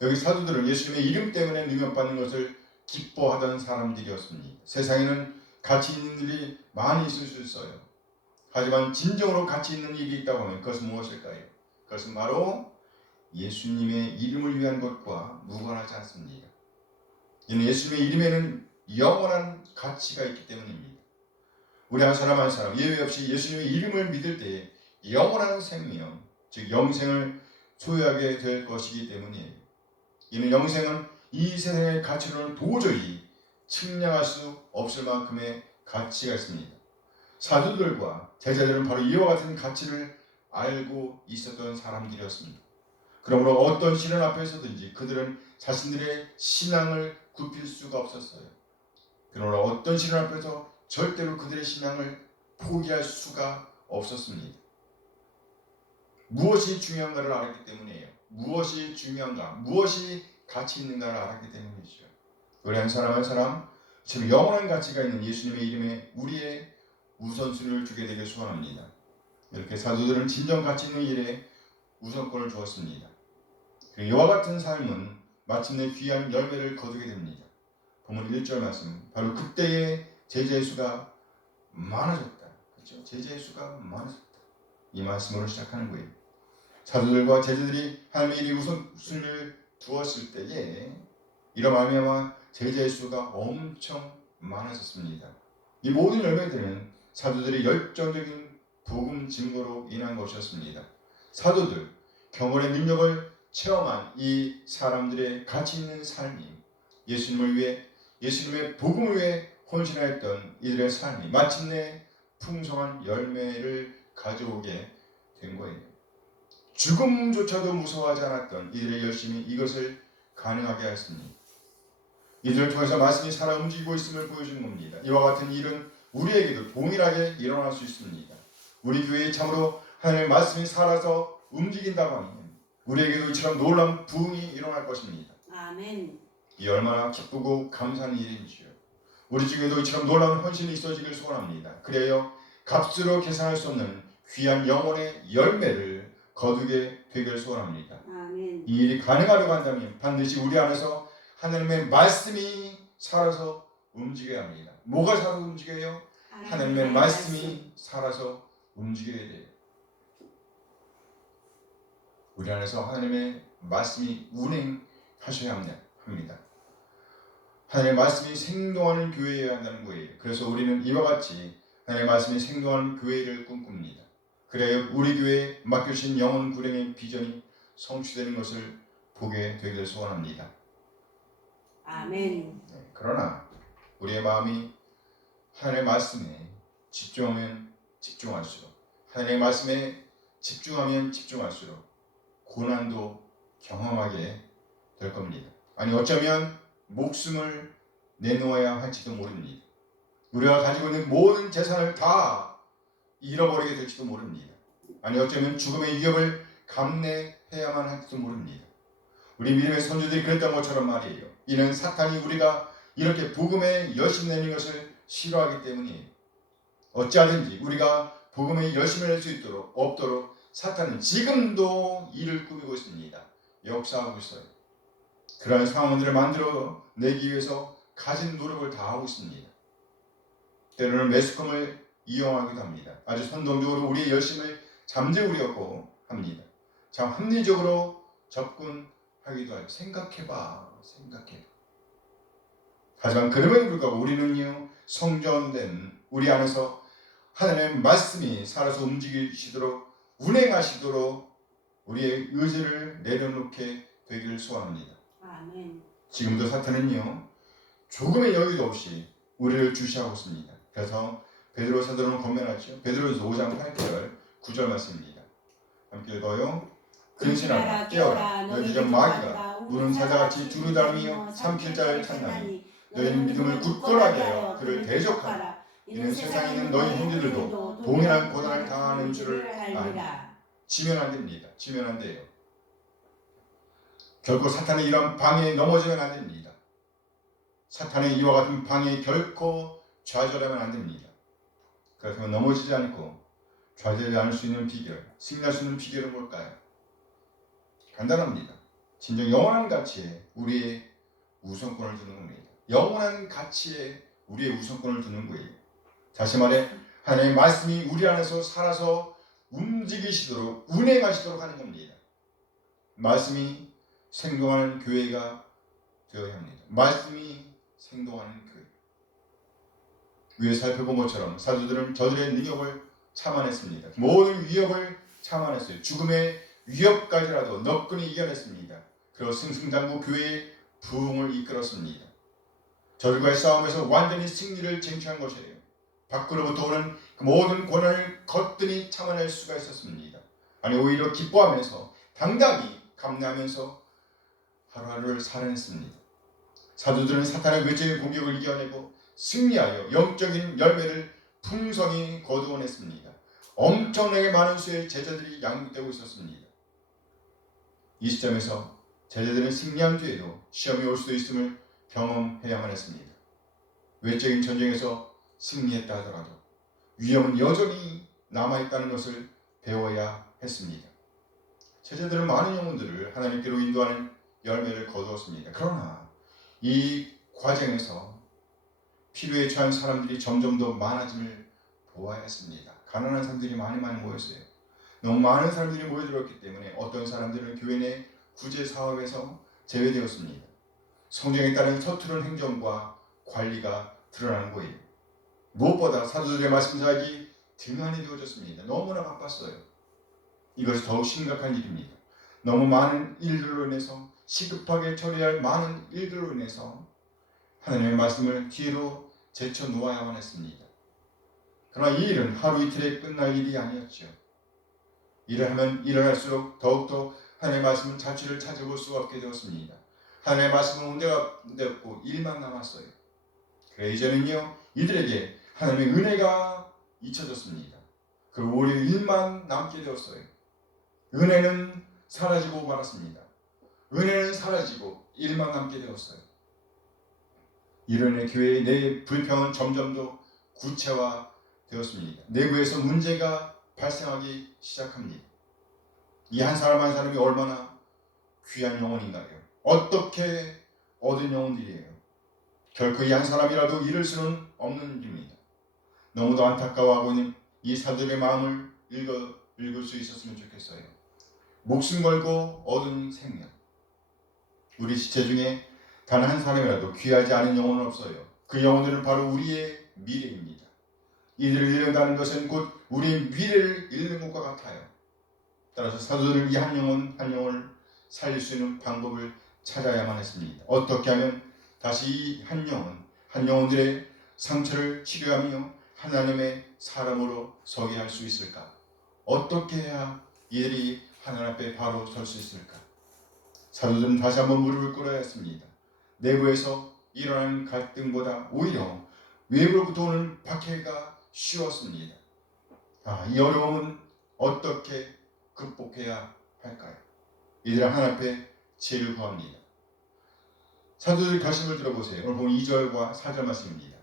여기 사도들은 예수님의 이름 때문에 능력받는 것을 기뻐하던 사람들이었습니다. 세상에는 가치 있는 일이 많이 있을 수 있어요. 하지만 진정으로 가치 있는 일이 있다고 하면 그것은 무엇일까요? 그것은 바로 예수님의 이름을 위한 것과 무관하지 않습니다. 이는 예수님의 이름에는 영원한 가치가 있기 때문입니다. 우리 한 사람 예외 없이 예수님의 이름을 믿을 때 영원한 생명, 즉 영생을 소유하게 될 것이기 때문이에요. 이는 영생은 이 세상의 가치로는 도저히 측량할 수 없을 만큼의 가치가 있습니다. 사도들과 제자들은 바로 이와 같은 가치를 알고 있었던 사람들이었습니다. 그러므로 어떤 시련 앞에서든지 그들은 자신들의 신앙을 굽힐 수가 없었어요. 그러나 어떤 시련 앞에서 절대로 그들의 신앙을 포기할 수가 없었습니다. 무엇이 중요한가를 알았기 때문이에요. 무엇이 중요한가, 무엇이 가치 있는가를 알았기 때문이죠. 우리 한 사람 한 사람 지금 영원한 가치가 있는 예수님의 이름에 우리의 우선순위를 주게 되길 소원합니다. 이렇게 사도들은 진정 가치 있는 일에 우선권을 주었습니다. 그리고 이와 같은 삶은 마침내 귀한 열매를 거두게 됩니다. 본문 1절 말씀, 바로 그때의 제자의 수가 많아졌다. 그렇죠? 제자의 수가 많아졌다. 이 말씀으로 시작하는 거예요. 사도들과 제자들이 하나님의 일이 우선순위를 두었을 때에 이런 말미암아 제자의 수가 엄청 많아졌습니다. 이 모든 열매들은 사도들의 열정적인 복음 증거로 인한 것이었습니다. 사도들, 경건의 능력을 체험한 이 사람들의 가치 있는 삶이 예수님을 위해, 예수님의 복음을 위해 헌신하였던 이들의 삶이 마침내 풍성한 열매를 가져오게 된 거예요. 죽음조차도 무서워하지 않았던 이들의 열심이 이것을 가능하게 하였습니다. 이들을 통해서 말씀이 살아 움직이고 있음을 보여주는 겁니다. 이와 같은 일은 우리에게도 동일하게 일어날 수 있습니다. 우리 교회에 참으로 하나님의 말씀이 살아서 움직인다고 하면 우리에게도 이처럼 놀라운 부흥이 일어날 것입니다. 아멘. 이 얼마나 기쁘고 감사한 일인지요. 우리 중에도 이처럼 놀라운 헌신이 있어지길 소원합니다. 그래야 값으로 계산할 수 없는 귀한 영혼의 열매를 거두게 되길 소원합니다. 아멘. 이 일이 가능하려고 한다면 반드시 우리 안에서 하나님의 말씀이 살아서 움직여야 합니다. 뭐가 살아서 움직여요? 하나님의 말씀이 살아서 움직여야 돼요. 우리 안에서 하나님의 말씀이 운행하셔야 합니다. 하나님의 말씀이 생동하는 교회여야 한다는 거예요. 그래서 우리는 이와 같이 하나님의 말씀이 생동하는 교회를 꿈꿉니다. 그래야 우리 교회에 맡겨주신 영혼 구령의 비전이 성취되는 것을 보게 되기를 소원합니다. 아멘. 네, 그러나 우리의 마음이 하나님의 말씀에 집중하면 집중할수록, 하나님의 말씀에 집중하면 집중할수록 고난도 경험하게 될 겁니다. 아니 어쩌면 목숨을 내놓아야 할지도 모릅니다. 우리가 가지고 있는 모든 재산을 다 잃어버리게 될지도 모릅니다. 아니 어쩌면 죽음의 위협을 감내해야만 할지도 모릅니다. 우리 믿음의 선조들이 그랬던 것처럼 말이에요. 이는 사탄이 우리가 이렇게 복음에 열심 내는 것을 싫어하기 때문이에요. 어찌하든지 우리가 복음에 열심을 낼 수 없도록 사탄은 지금도 일을 꾸미고 있습니다. 역사하고 있어요. 그러한 상황들을 만들어 내기 위해서 가진 노력을 다하고 있습니다. 때로는 매스컴을 이용하기도 합니다. 아주 선동적으로 우리의 열심을 잠재우려고 합니다. 참 합리적으로 접근하기도 하죠. 생각해봐. 하지만 그럼에도 불구하고 우리는요, 성전된 우리 안에서 하나님의 말씀이 살아서 움직이시도록 운행하시도록 우리의 의지를 내려놓게 되기를 소원합니다. 아멘. 지금도 사탄은요, 조금의 여유도 없이 우리를 주시하고 있습니다. 그래서 베드로 사도는 권면하죠. 베드로전서 5장 8절 9절 말씀입니다. 함께 읽어요. 근신하라 깨어라 너희 중 마귀가 우는 사자같이 두루다니며 삼킬 자를 찾나니 너희는 믿음을 굳건하게 하여 그를 대적하라. 이는 세상에 있는 너희 형제들도 동일한 고난을 당하는 줄을 알라. 지면 안 됩니다. 지면 안 돼요. 결코 사탄의 이런 방해에 넘어지면 안 됩니다. 사탄의 이와 같은 방해에 결코 좌절하면 안 됩니다. 그렇다면 넘어지지 않고 좌절하지 않을 수 있는 비결, 승리할 수 있는 비결은 뭘까요? 간단합니다. 진정 영원한 가치에 우리의 우선권을 두는 겁니다. 영원한 가치에 우리의 우선권을 두는 거예요. 다시 말해 하나님의 말씀이 우리 안에서 살아서 움직이시도록 운행하시도록 하는 겁니다. 말씀이 생동하는 교회가 되어야 합니다. 말씀이 생동하는 교회. 위에 살펴본 것처럼 사도들은 저들의 능력을 참아냈습니다. 모든 위협을 참아냈어요. 죽음의 위협까지라도 너끈히 이겨냈습니다. 그리고 승승장구 교회의 부흥을 이끌었습니다. 저들과의 싸움에서 완전히 승리를 쟁취한 것이에요. 밖으로부터 오는 그 모든 고난을 거뜬히 참아낼 수가 있었습니다. 아니 오히려 기뻐하면서 당당히 감내하면서 하루하루를 살아냈습니다. 사도들은 사탄의 외적인 공격을 이겨내고 승리하여 영적인 열매를 풍성히 거두어냈습니다. 엄청나게 많은 수의 제자들이 양육되고 있었습니다. 이 시점에서 제자들은 승리한 뒤에도 시험이 올 수도 있음을 경험해야만 했습니다. 외적인 전쟁에서 승리했다 하더라도 위험은 여전히 남아있다는 것을 배워야 했습니다. 제자들은 많은 영혼들을 하나님께로 인도하는 열매를 거두었습니다. 그러나 이 과정에서 필요에 처한 사람들이 점점 더 많아짐을 보아야 했습니다. 가난한 사람들이 많이 모였어요. 너무 많은 사람들이 모여들었기 때문에 어떤 사람들은 교회 내 구제 사업에서 제외되었습니다. 성경에 따른 서투른 행정과 관리가 드러나는 거예요. 무엇보다 사도들의 말씀 전하기 등한히 되어졌습니다. 너무나 바빴어요. 이것이 더욱 심각한 일입니다. 너무 많은 일들로 인해서 시급하게 처리할 많은 일들로 인해서 하나님의 말씀을 뒤로 제쳐 놓아야만 했습니다. 그러나 이 일은 하루 이틀에 끝날 일이 아니었죠. 일을 하면 일을 할수록 더욱더 하나님의 말씀은 자취를 찾아볼 수가 없게 되었습니다. 하나님의 말씀은 온데가 없고 일만 남았어요. 그래 이제는요 이들에게 하나님의 은혜가 잊혀졌습니다. 그리고 오히려 일만 남게 되었어요. 은혜는 사라지고 말았습니다. 은혜는 사라지고 일만 남게 되었어요. 이로 인해 교회의 내 불평은 점점 더 구체화되었습니다. 내부에서 문제가 발생하기 시작합니다. 이 한 사람 한 사람이 얼마나 귀한 영혼인가요? 어떻게 얻은 영혼들이에요? 결코 이 한 사람이라도 잃을 수는 없는 일입니다. 너무도 안타까워하고 있는 이 사도들의 마음을 읽을 수 있었으면 좋겠어요. 목숨 걸고 얻은 생명. 우리 시체 중에 단 한 사람이라도 귀하지 않은 영혼은 없어요. 그 영혼들은 바로 우리의 미래입니다. 이들을 잃는다는 것은 곧 우리의 미래를 잃는 것과 같아요. 따라서 사도들은 이 한 영혼을 살릴 수 있는 방법을 찾아야만 했습니다. 어떻게 하면 다시 이 한 영혼들의 상처를 치료하며 하나님의 사람으로 서게 할 수 있을까? 어떻게 해야 이들이 하나님 앞에 바로 설 수 있을까? 사도들은 다시 한번 무릎을 꿇어야 했습니다. 내부에서 일어나는 갈등보다 오히려 외부로부터 오는 박해가 쉬웠습니다. 이 어려움은 어떻게 극복해야 할까요? 이들은 하나님 앞에 지혜를 구합니다. 사도들 결심을 들어보세요. 오늘 보면 2절과 4절 말씀입니다.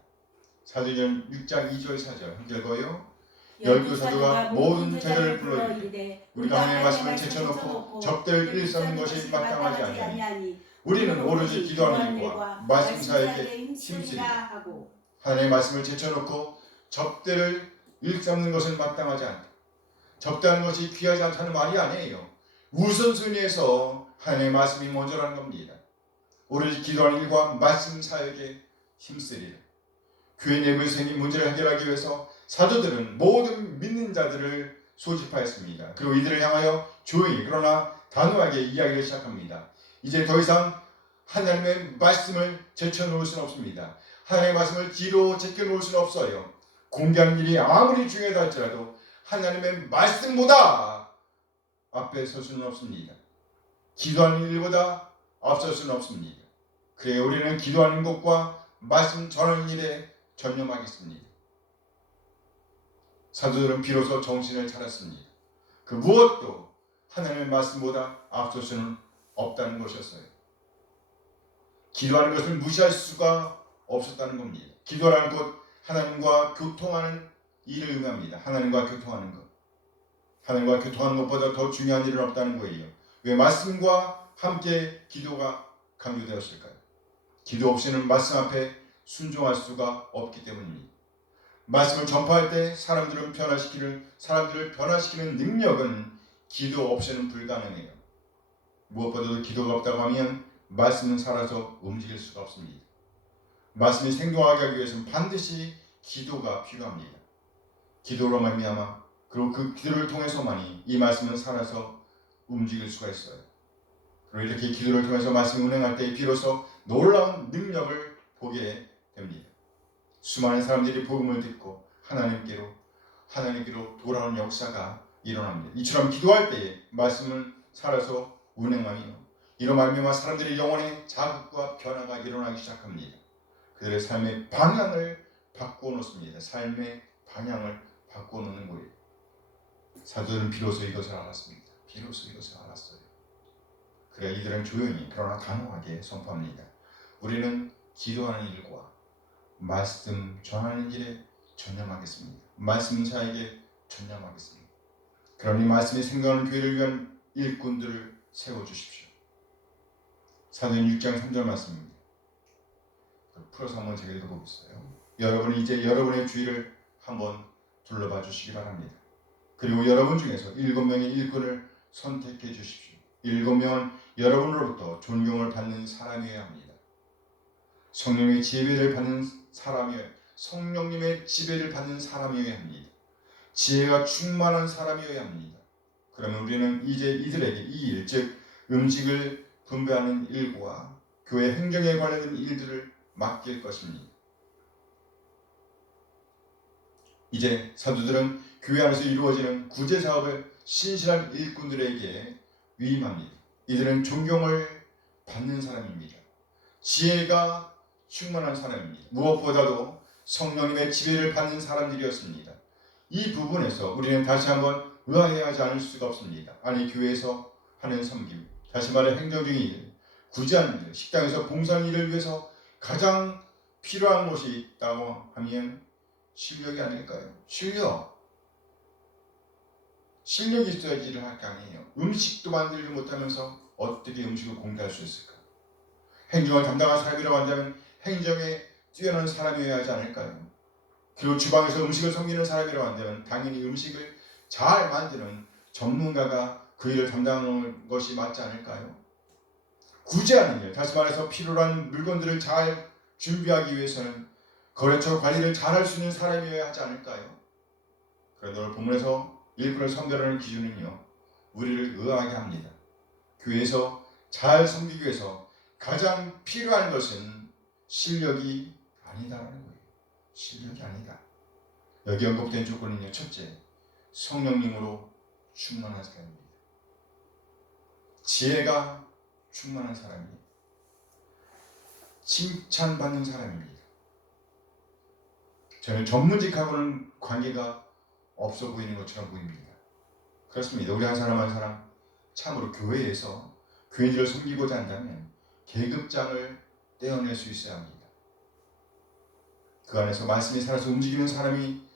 사도전 6장 2절 4절 함께 읽어요. 열두 사도가 모든 제자를 불러 이르되 우리가 하나님의 말씀을 제쳐놓고 접대를 일삼는 것이 마땅하지 아니하니 우리는 오로지 기도하는 일과 말씀 사역에 힘쓰리라 하고. 하나님의 말씀을 제쳐놓고 접대를 일삼는 것은 마땅하지 않다. 접대하는 것이 귀하지 않다는 말이 아니에요. 우선순위에서 하나님의 말씀이 먼저라는 겁니다. 오로지 기도하는 일과 말씀 사역에 힘쓰리라. 교회 내부에서 생긴 문제를 해결하기 위해서 사도들은 모든 믿는 자들을 소집하였습니다. 그리고 이들을 향하여 조용히 그러나 단호하게 이야기를 시작합니다. 이제 더 이상 하나님의 말씀을 제쳐놓을 수는 없습니다. 하나님의 말씀을 뒤로 제껴놓을 수는 없어요. 공개하는 일이 아무리 중요하다 할지라도 하나님의 말씀보다 앞에 설 수는 없습니다. 기도하는 일보다 앞설 수는 없습니다. 그래 우리는 기도하는 것과 말씀 전하는 일에 전념하겠습니다. 사도들은 비로소 정신을 차렸습니다. 그 무엇도 하나님의 말씀보다 앞설 수는 없다는 것이었어요. 기도하는 것을 무시할 수가 없었다는 겁니다. 기도라는 것 하나님과 교통하는 일을 의미합니다. 하나님과 교통하는 것. 하나님과 교통하는 것보다 더 중요한 일은 없다는 거예요. 왜 말씀과 함께 기도가 강조되었을까요? 기도 없이는 말씀 앞에 순종할 수가 없기 때문입니다. 말씀을 전파할 때 사람들을 변화시키는 능력은 기도 없이는 불가능해요. 무엇보다도 기도가 없다고 하면 말씀은 살아서 움직일 수가 없습니다. 말씀이 생동하게 하기 위해서는 반드시 기도가 필요합니다. 기도로 말미암아 그리고 그 기도를 통해서만이 이 말씀은 살아서 움직일 수가 있어요. 그리고 이렇게 기도를 통해서 말씀이 운행할 때 비로소 놀라운 능력을 보게 됩니다. 수많은 사람들이 복음을 듣고 하나님께로 돌아오는 역사가 일어납니다. 이처럼 기도할 때에 말씀은 살아서 운행하며 이로 말미암아 사람들의 영혼의 자극과 변화가 일어나기 시작합니다. 그들의 삶의 방향을 바꾸어 놓습니다. 삶의 방향을 바꾸어 놓는 거예요. 사도들은 비로소 이것을 알았습니다. 비로소 이것을 알았어요. 그래 이들은 조용히 그러나 단호하게 선포합니다. 우리는 기도하는 일과 말씀 전하는 일에 전념하겠습니다. 말씀자에게 전념하겠습니다. 그러니 말씀이 생각하는 교회를 위한 일꾼들을 세워주십시오. 사도행 6장 3절 말씀입니다. 풀어서 한번 제가 읽어보겠어요. 여러분이 이제 여러분의 주위를 한번 둘러봐 주시기 바랍니다. 그리고 여러분 중에서 7명의 일꾼을 선택해 주십시오. 7명은 여러분으로부터 존경을 받는 사람이어야 합니다. 성령의 지배를 받는 성령님의 지배를 받는 사람이어야 합니다. 지혜가 충만한 사람이어야 합니다. 그러면 우리는 이제 이들에게 이 일, 즉 음식을 분배하는 일과 교회 행정에 관련된 일들을 맡길 것입니다. 이제 사도들은 교회 안에서 이루어지는 구제 사업을 신실한 일꾼들에게 위임합니다. 이들은 존경을 받는 사람입니다. 지혜가 충만한 사람입니다. 무엇보다도 성령님의 지배를 받는 사람들이었습니다. 이 부분에서 우리는 다시 한번 의아해하지 않을 수가 없습니다. 아니 교회에서 하는 섬김, 다시 말해 행정적인 일, 구제하는 일, 식당에서 봉사하는 일을 위해서 가장 필요한 것이 있다고 하면 실력이 아닐까요? 실력이 있어야지 일을 할 게 아니에요. 음식도 만들지 못하면서 어떻게 음식을 공개할 수 있을까? 행정을 담당한 사람이라고 한다면 행정에 뛰어난 사람이어야 하지 않을까요? 그리고 주방에서 음식을 섬기는 사람이라고 한다면 당연히 음식을 잘 만드는 전문가가 그 일을 담당하는 것이 맞지 않을까요? 구제하는 일, 다시 말해서 필요한 물건들을 잘 준비하기 위해서는 거래처 관리를 잘 할 수 있는 사람이어야 하지 않을까요? 그런데 오늘 본문에서 일꾼을 선별하는 기준은요, 우리를 의아하게 합니다. 교회에서 잘 섬기기 위해서 가장 필요한 것은 실력이 아니다라는 거예요. 실력이 아니다. 여기 언급된 조건은요, 첫째, 성령님으로 충만한 사람입니다. 지혜가 충만한 사람입니다. 칭찬받는 사람입니다. 저는 전문직하고는 관계가 없어 보이는 것처럼 보입니다. 그렇습니다. 우리 한 사람 한 사람 참으로 교회에서 교인들을 섬기고자 한다면 계급장을 떼어낼 수 있어야 합니다. 그 안에서 말씀이 살아서 움직이는 사람이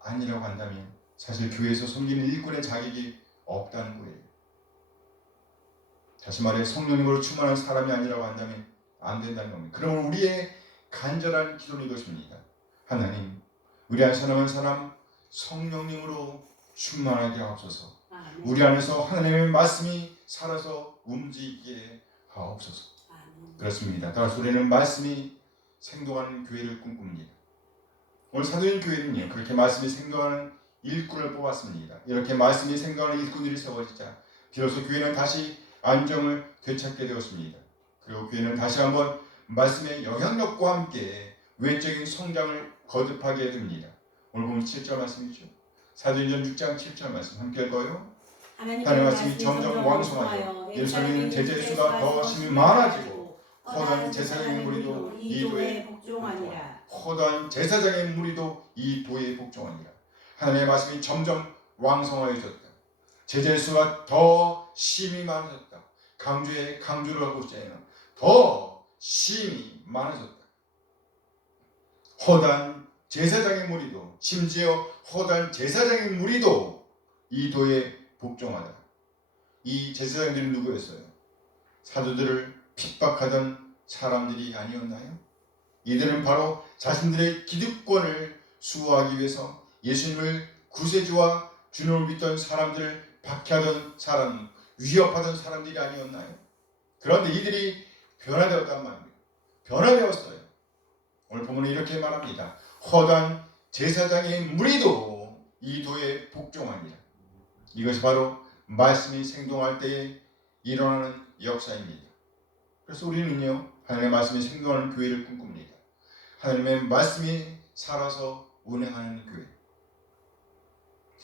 아니라고 한다면 사실 교회에서 섬기는 일꾼의 자격이 없다는 거예요. 다시 말해 성령님으로 충만한 사람이 아니라고 한다면 안 된다는 겁니다. 그러면 우리의 간절한 기도는 이것입니다. 하나님, 우리 한 사람 한 사람 성령님으로 충만하게 하옵소서. 아멘. 우리 안에서 하나님의 말씀이 살아서 움직이게 하옵소서. 아멘. 그렇습니다. 따라서 우리는 말씀이 생동하는 교회를 꿈꿉니다. 오늘 사도행 교회는요, 그렇게 말씀이 생동하는 일꾼을 뽑았습니다. 이렇게 말씀이 생동하는 일꾼들이 세워지자 비로소 교회는 다시 안정을 되찾게 되었습니다. 그리고 교회는 다시 한번 말씀의 영향력과 함께 외적인 성장을 거듭하게 됩니다. 오늘 보면 7절 말씀이죠. 사도행전 6장 7절 말씀 함께 읽어요. 하나님의 말씀이 점점 왕성하여 예루살렘 제자의 수가 더 심히 많아지고 허다한 제사장의 무리도 이 도에 복종하니라. 허다한 제사장의 무리도 이 도에 복종하니라. 하나님의 말씀이 점점 왕성하여졌다. 제자의 수가 더 심히 많아졌다. 강조를 하고 있잖아요. 더 심히 많아졌다. 허다한 제사장의 무리도, 심지어 허다한 제사장의 무리도 이 도에 복종하다. 이 제사장들이 누구였어요? 사도들을 핍박하던 사람들이 아니었나요? 이들은 바로 자신들의 기득권을 수호하기 위해서 예수님을 구세주와 주님을 믿던 사람들을 박해하던 사람, 위협하던 사람들이 아니었나요? 그런데 이들이 변화되었단 말이에요. 변화되었어요. 오늘 본문은 이렇게 말합니다. 허다한 제사장의 무리도 이 도에 복종하니라. 이것이 바로 말씀이 생동할 때에 일어나는 역사입니다. 그래서 우리는요, 하나님의 말씀이 생동하는 교회를 꿈꿉니다. 하나님의 말씀이 살아서 운행하는 교회.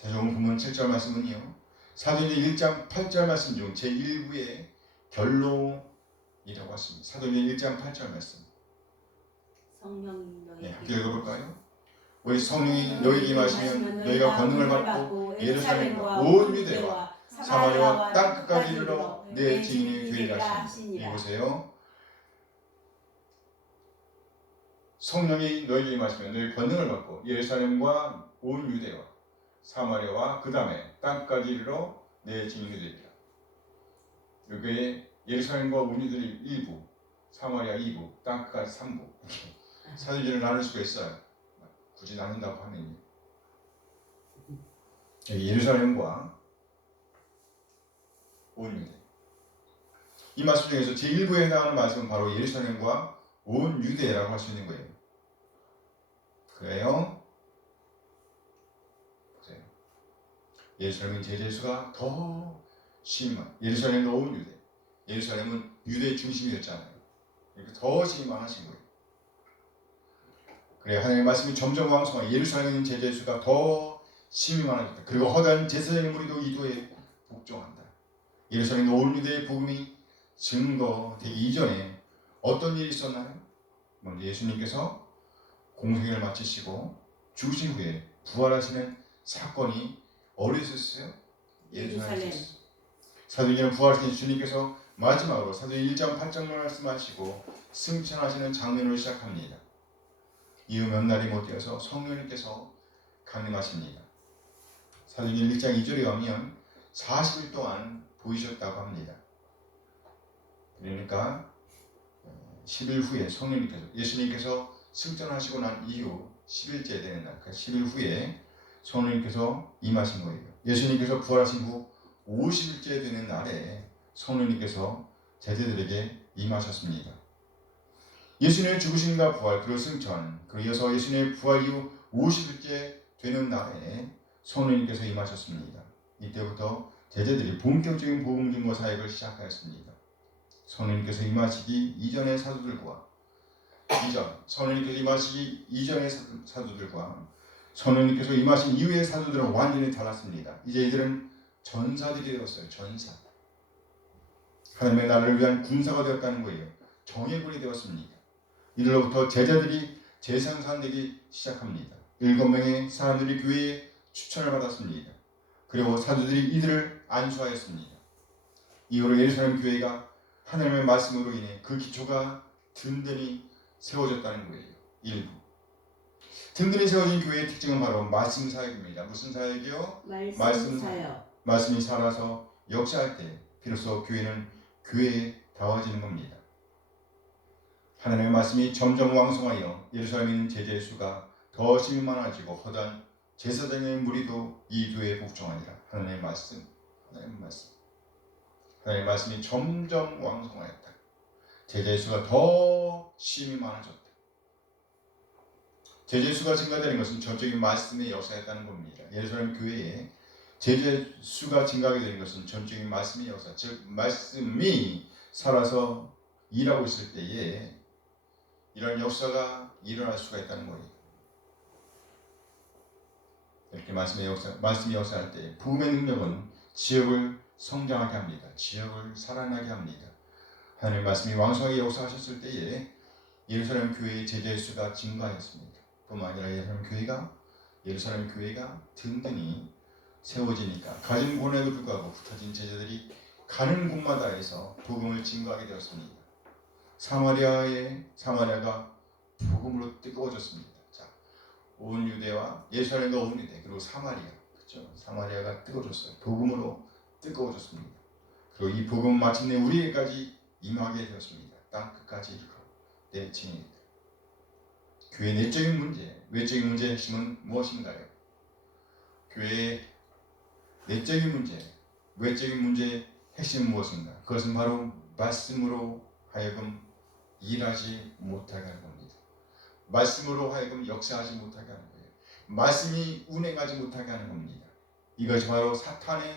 오늘 본문 7절 말씀은요, 사도행전 1장 8절 말씀 중 제1부의 결론이라고 했습니다. 사도행전 1장 8절 말씀. 성령이 너희에게 함께 읽어볼까요? 우리 성령이 너희에게 임하시면 너희가 권능을 받고 예루살렘과 온 유대와 사마리아와 땅끝까지 이르러 내 증인이 되리라 하시니. 읽으세요. 성령이 너희에게 임하시면 너희 권능을 받고 예루살렘과 온 유대와 사마리아와 그 다음에 땅까지 이르러 내 증인이 되리라. 여기에 예루살렘과 온 유대의 일부, 사마리아 2부, 땅까지 3부 사도행전을 나눌 수가 있어요. 굳이 나눈다고 하면요. 여기 예루살렘과 온 유대. 이 말씀 중에서 제1부에 해당하는 말씀은 바로 예루살렘과 온 유대라고 할 수 있는 거예요. 그래요? 보세요. 예루살렘은 제재수가 더 심한, 예루살렘과 온 유대. 예루살렘은 유대의 중심이었잖아요. 이렇게 더 심이 많으신 거예요. 그래, 하나님의 말씀이 점점 왕성하게 예루살렘은 제재수가 더 심이 많아졌다. 그리고 허다한 제사장의 무리도 이도에 복종한다. 예루살렘과 온 유대의 복음이 증거되기 이전에 어떤 일이 있었나요? 먼저 예수님께서 공생애를 마치시고 죽으신 후에 부활하시는 사건이 어디서 있었어요? 예루살렘에 있었어요. 사도행전 부활하신 주님께서 마지막으로 사도행전 1장 8장 말씀하시고 승천하시는 장면으로 시작합니다. 이후 몇 날이 못 되어서 성령님께서 강림하십니다. 사도행전 1장 2절에 가면 40일 동안 보이셨다고 합니다. 그러니까 10일 후에 성령님께서, 예수님께서 승천하시고 난 이후 10일째 되는 날, 10일 후에 성령님께서 임하신 거예요. 예수님께서 부활하신 후 50일째 되는 날에 성령님께서 제자들에게 임하셨습니다. 예수님의 죽으심과 부활, 그리고 승천, 그리고 이어서 예수님의 부활 이후 50일째 되는 날에 성령님께서 임하셨습니다. 이때부터 제자들이 본격적인 복음 증거 사역을 시작하였습니다. 성령님께서 임하시기 이전의 사도들과 성령님께서 임하시기 이전의 사도들과 성령님께서 임하신 이후의 사도들은 완전히 달랐습니다. 이제 이들은 전사들이 되었어요. 전사. 하나님의 나라를 위한 군사가 되었다는 거예요. 정예군이 되었습니다. 이들로부터 제자들이 재생산되기 시작합니다. 7명의 사람들이 교회에 추천을 받았습니다. 그리고 사도들이 이들을 안수하였습니다. 이후로 예루살렘 교회가 하나님의 말씀으로 인해 그 기초가 든든히 세워졌다는 거예요. 일부. 든든히 세워진 교회의 특징은 바로 말씀 사역입니다. 무슨 사역이요? 말씀 사역. 말씀이 살아서 역사할 때 비로소 교회는 교회다워지는 겁니다. 하나님의 말씀이 점점 왕성하여 예루살렘에 있는 제자의 수가 더 심히 많아지고 허다한 제사장의 무리도 이 교회에 복종하니라. 하나님의 말씀. 하나님의 말씀이 점점 왕성하였다. 제자의 수가 더 심히 많아졌다. 제자의 수가 증가되는 것은 전적인 말씀의 역사였다는 겁니다. 예루살렘 교회에 제자의 수가 증가하게 되는 것은 전적인 말씀의 역사, 즉 말씀이 살아서 일하고 있을 때에 이런 역사가 일어날 수가 있다는 거예요. 이렇게 말씀이 역사할 때 복음의 능력은 지역을 성장하게 합니다. 지역을 살아나게 합니다. 하나님의 말씀이 왕성하게 역사하셨을 때에 예루살렘 교회의 제자의 수가 증가했습니다. 뿐만 아니라 예루살렘 교회가 든든히 세워지니까 가진 고난에도 불구하고 흩어진 제자들이 가는 곳마다에서 복음을 증거하게 되었습니다. 사마리아가 복음으로 뜨거워졌습니다. 자, 온 유대와 예루살렘과 온 유대 그리고 사마리아, 그렇죠? 사마리아가 뜨거워졌어요. 복음으로 뜨거워졌습니다. 그리고 이 복음은 마침내 우리에게까지 임하게 되었습니다. 땅 끝까지 이르러 내 증인이다. 교회의 내적인 문제, 외적인 문제의 핵심은 무엇인가요? 교회의 내적인 문제, 외적인 문제의 핵심은 무엇인가? 그것은 바로 말씀으로 하여금 일하지 못하게 하는 겁니다. 말씀으로 하여금 역사하지 못하게 하는 거예요. 말씀이 운행하지 못하게 하는 겁니다. 이것이 바로 사탄의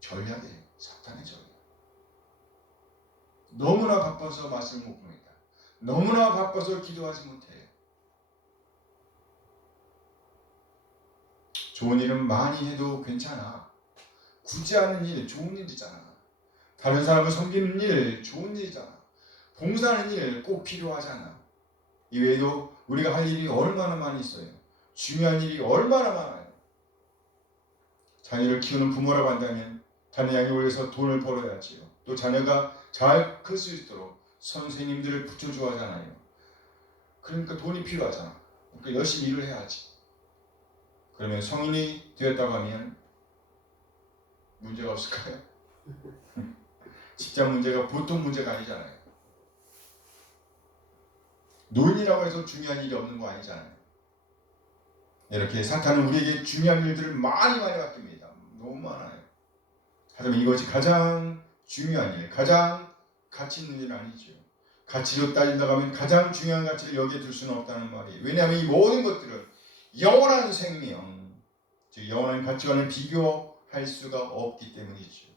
전략이에요. 사탄의 전략. 너무나 바빠서 말씀을 못 봅니다. 너무나 바빠서 기도하지 못해요. 좋은 일은 많이 해도 괜찮아. 굳이 하는 일 좋은 일이잖아. 다른 사람을 섬기는 일 좋은 일이잖아. 봉사하는 일 꼭 필요하잖아. 이외에도 우리가 할 일이 얼마나 많이 있어요. 중요한 일이 얼마나 많아요. 자녀를 키우는 부모라고 한다면 자녀 양육을 위해서 돈을 벌어야지요. 또 자녀가 잘 클 수 있도록 선생님들을 붙여줘야 하잖아요. 그러니까 돈이 필요하잖아. 그러니까 열심히 일을 해야지. 그러면 성인이 되었다고 하면 문제가 없을까요? 직장 문제가 보통 문제가 아니잖아요. 노인이라고 해서 중요한 일이 없는 거 아니잖아요. 이렇게 사탄은 우리에게 중요한 일들을 많이 맡깁니다. 너무 많아요. 하지만 이것이 가장 중요한 일, 가장 가치 있는 일은 아니죠. 가치로 따진다고 하면 가장 중요한 가치를 여기에 둘 수는 없다는 말이에요. 왜냐하면 이 모든 것들은 영원한 생명, 즉 영원한 가치와는 비교할 수가 없기 때문이죠.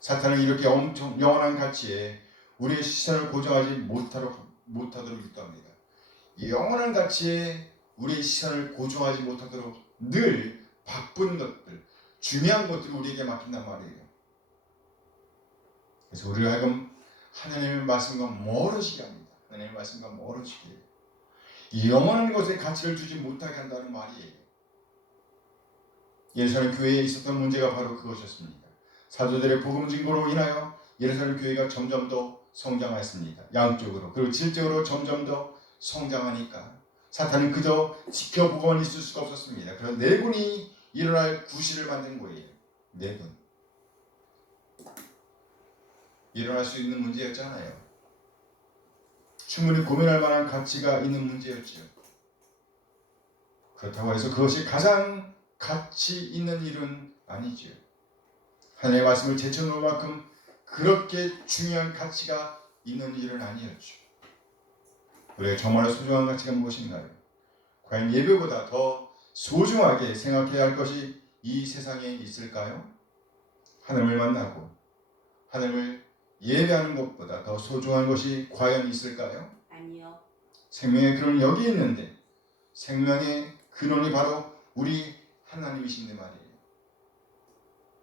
사탄은 이렇게 엄청 영원한 가치에 우리의 시선을 고정하지 못하도록 유도합니다. 이 영원한 가치에 우리의 시선을 고정하지 못하도록 늘 바쁜 것들, 중요한 것들을 우리에게 맡긴단 말이에요. 그래서 우리가 하여금 하나님의 말씀과 멀어지게 합니다. 하나님의 말씀과 멀어지게 해요. 이 영원한 것에 가치를 두지 못하게 한다는 말이에요. 예루살렘 교회에 있었던 문제가 바로 그것이었습니다. 사도들의 복음 증거로 인하여 예루살렘 교회가 점점 더 성장했습니다. 양쪽으로. 그리고 질적으로 점점 더 성장하니까 사탄은 그저 지켜보고만 있을 수가 없었습니다. 그래서 내군이 일어날 구실을 만든 거예요. 내군. 일어날 수 있는 문제였잖아요. 충분히 고민할 만한 가치가 있는 문제였죠. 그렇다고 해서 그것이 가장 가치 있는 일은 아니죠. 하나님의 말씀을 제쳐놓을 만큼 그렇게 중요한 가치가 있는 일은 아니었죠. 우리가 정말로 소중한 가치가 무엇인가요? 과연 예배보다 더 소중하게 생각해야 할 것이 이 세상에 있을까요? 하나님을 만나고 하나님을 예배하는 것보다 더 소중한 것이 과연 있을까요? 아니요. 생명의 근원이 여기 있는데 생명의 근원이 바로 우리 하나님이신데 말이에요.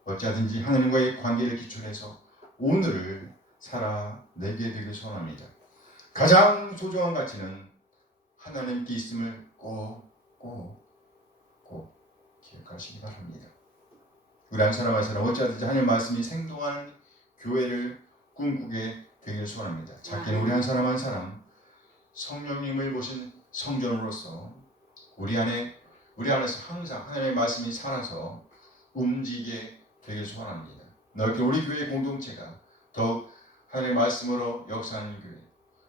어찌하든지 하나님과의 관계를 기초로 해서 오늘을 살아내게 되길 소원합니다. 가장 소중한 가치는 하나님께 있음을 꼭 기억하시기 바랍니다. 우리 한 사람 한 사람 어찌하든지 하나님의 말씀이 생동한 교회를 꿈꾸게 되길 소원합니다. 작게는 우리 한 사람 한 사람 성령님을 모신 성전으로서 우리 안에서 항상 하나님의 말씀이 살아서 움직이게 되길 소원합니다. 넓게 우리 교회 공동체가 더욱 하나님의 말씀으로 역사하는 교회,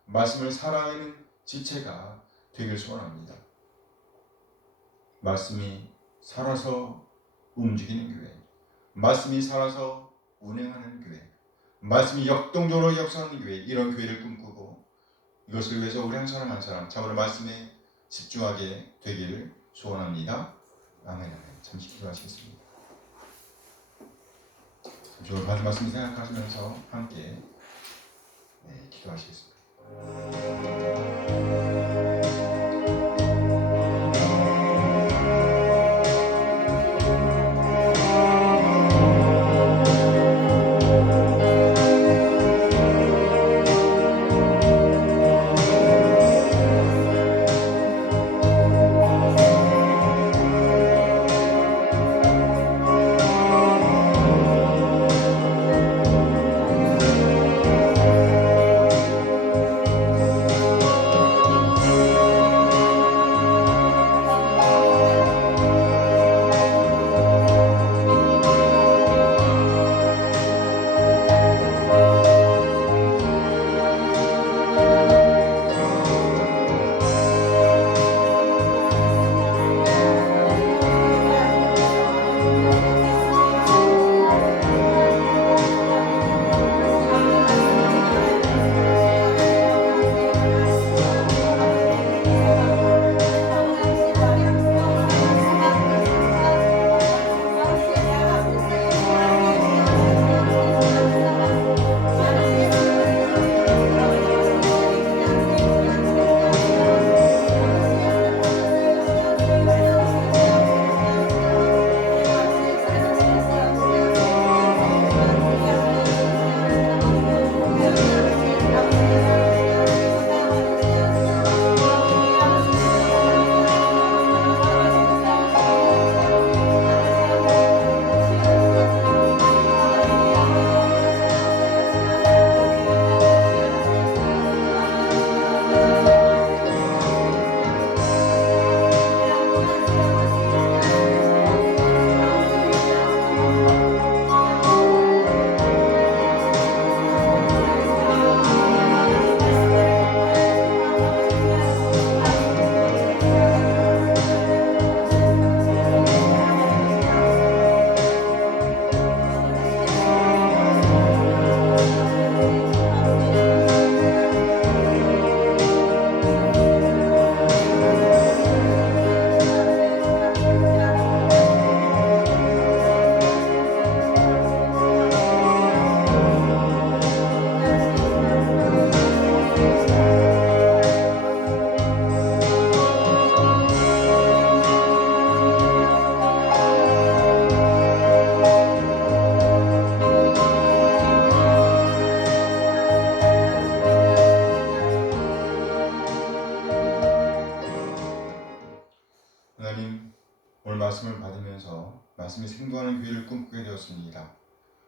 말씀을 살아내는 지체가 되길 소원합니다. 말씀이 살아서 움직이는 교회, 말씀이 살아서 운행하는 교회, 말씀이 역동적으로 역사하는 교회, 이런 교회를 꿈꾸고 이것을 위해서 우리 한 사람 한 사람 참으로 말씀에 집중하게 되기를 소원합니다. 아멘. 잠시 기도하시겠습니다. 오늘 받은 말씀 생각하시면서 함께 기도하시겠습니다.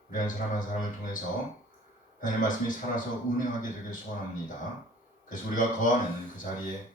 우리 한 사람 한 사람을 통해서 하나님의 말씀이 살아서 운행하게 되길 소원합니다. 그래서 우리가 거하는 그 자리에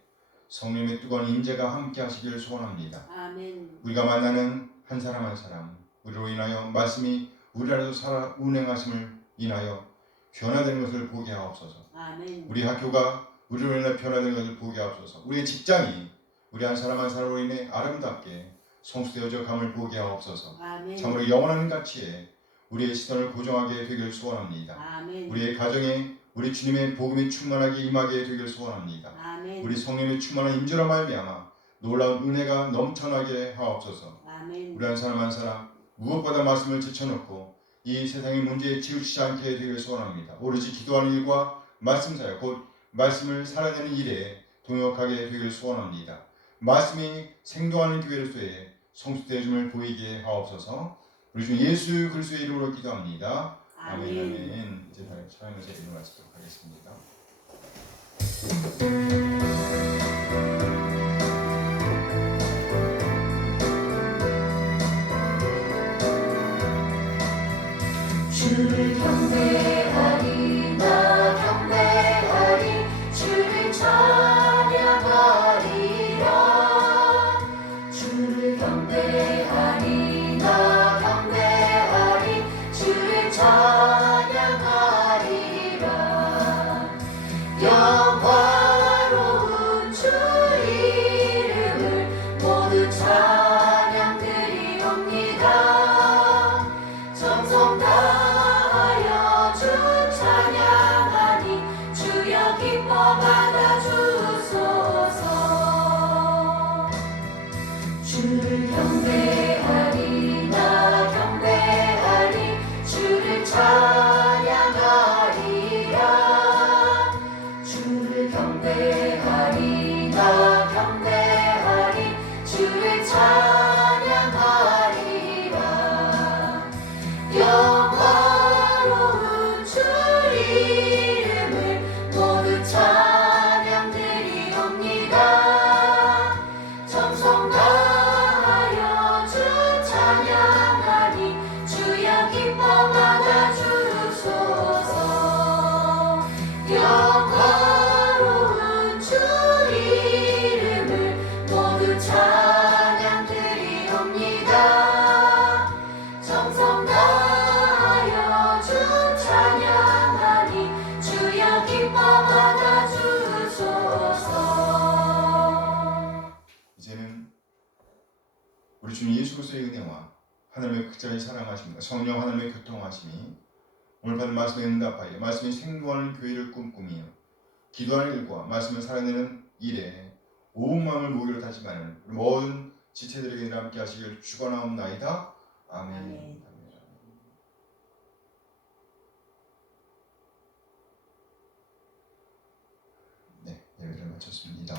성령의 뜨거운 임재가 함께 하시기를 소원합니다. 아멘. 우리가 만나는 한 사람 한 사람, 우리로 인하여 말씀이 우리 안에서 살아 운행하심을 인하여 변화되는 것을 보게 하옵소서. 아멘. 우리 학교가 우리로 인해 변화되는 것을 보게 하옵소서. 우리의 직장이 우리 한 사람 한 사람으로 인해 아름답게 성수되어져 감을 보게 하옵소서. 아멘. 참으로 영원한 가치에 우리의 시선을 고정하게 되길 소원합니다. 아멘. 우리의 가정에 우리 주님의 복음이 충만하게 임하게 되길 소원합니다. 아멘. 우리 성령의 충만한 임재로 말미암아 놀라운 은혜가 넘쳐나게 하옵소서. 아멘. 우리 한 사람 한 사람 무엇보다 말씀을 제쳐놓고 이 세상의 문제에 치우치지 않게 되길 소원합니다. 오로지 기도하는 일과 말씀 사역, 곧 말씀을 살아내는 일에 동역하게 되길 소원합니다. 말씀이 생동하는 교회로서의 성수되어짐을 보이게 하옵소서. 우리 주 예수 그리스도의 이름으로 기도합니다. 아멘. 아멘. 이제 찬양을 제대로 마치도록 하겠습니다. 주를 경배하리 나 경배하리 주를 찬양하리라 주를 경배하리 나 경배하리 주를 찬양하리라 영화로운 주 이름을 모두 찬양드리옵니다 정성 다하여 주 찬양하니 주여 기뻐 받아주소서 주를 경배하리 나 경배하리 주를 찬양하리라 주를 경배하리 나 경배하리 주를 찬양하리라 영화로운 주 이름을 모두 찬양드리옵니다 정성 다하여 주 찬양하니 주여 기뻐 받아주소서 영화로운 주 이름을 모두 찬양드리옵니다 정성 다하여 주 찬양하니 주여 기뻐 받아주소서 이제는 우리 주님 예수 그리스도의 은혜와 하나님의 극자의 사랑하심과 성령 하나님의 교통하심이 오늘 받은 말씀에 응답하여 말씀이 생동하는 교회를 꿈꾸며 기도하는 일과 말씀을 살아내는 일에 온 마음을 모기로 다짐하는 우리 모든 지체들에게 함께 하시길 축원하옵나이다. 아멘. 아멘. 네, 예배를 마쳤습니다.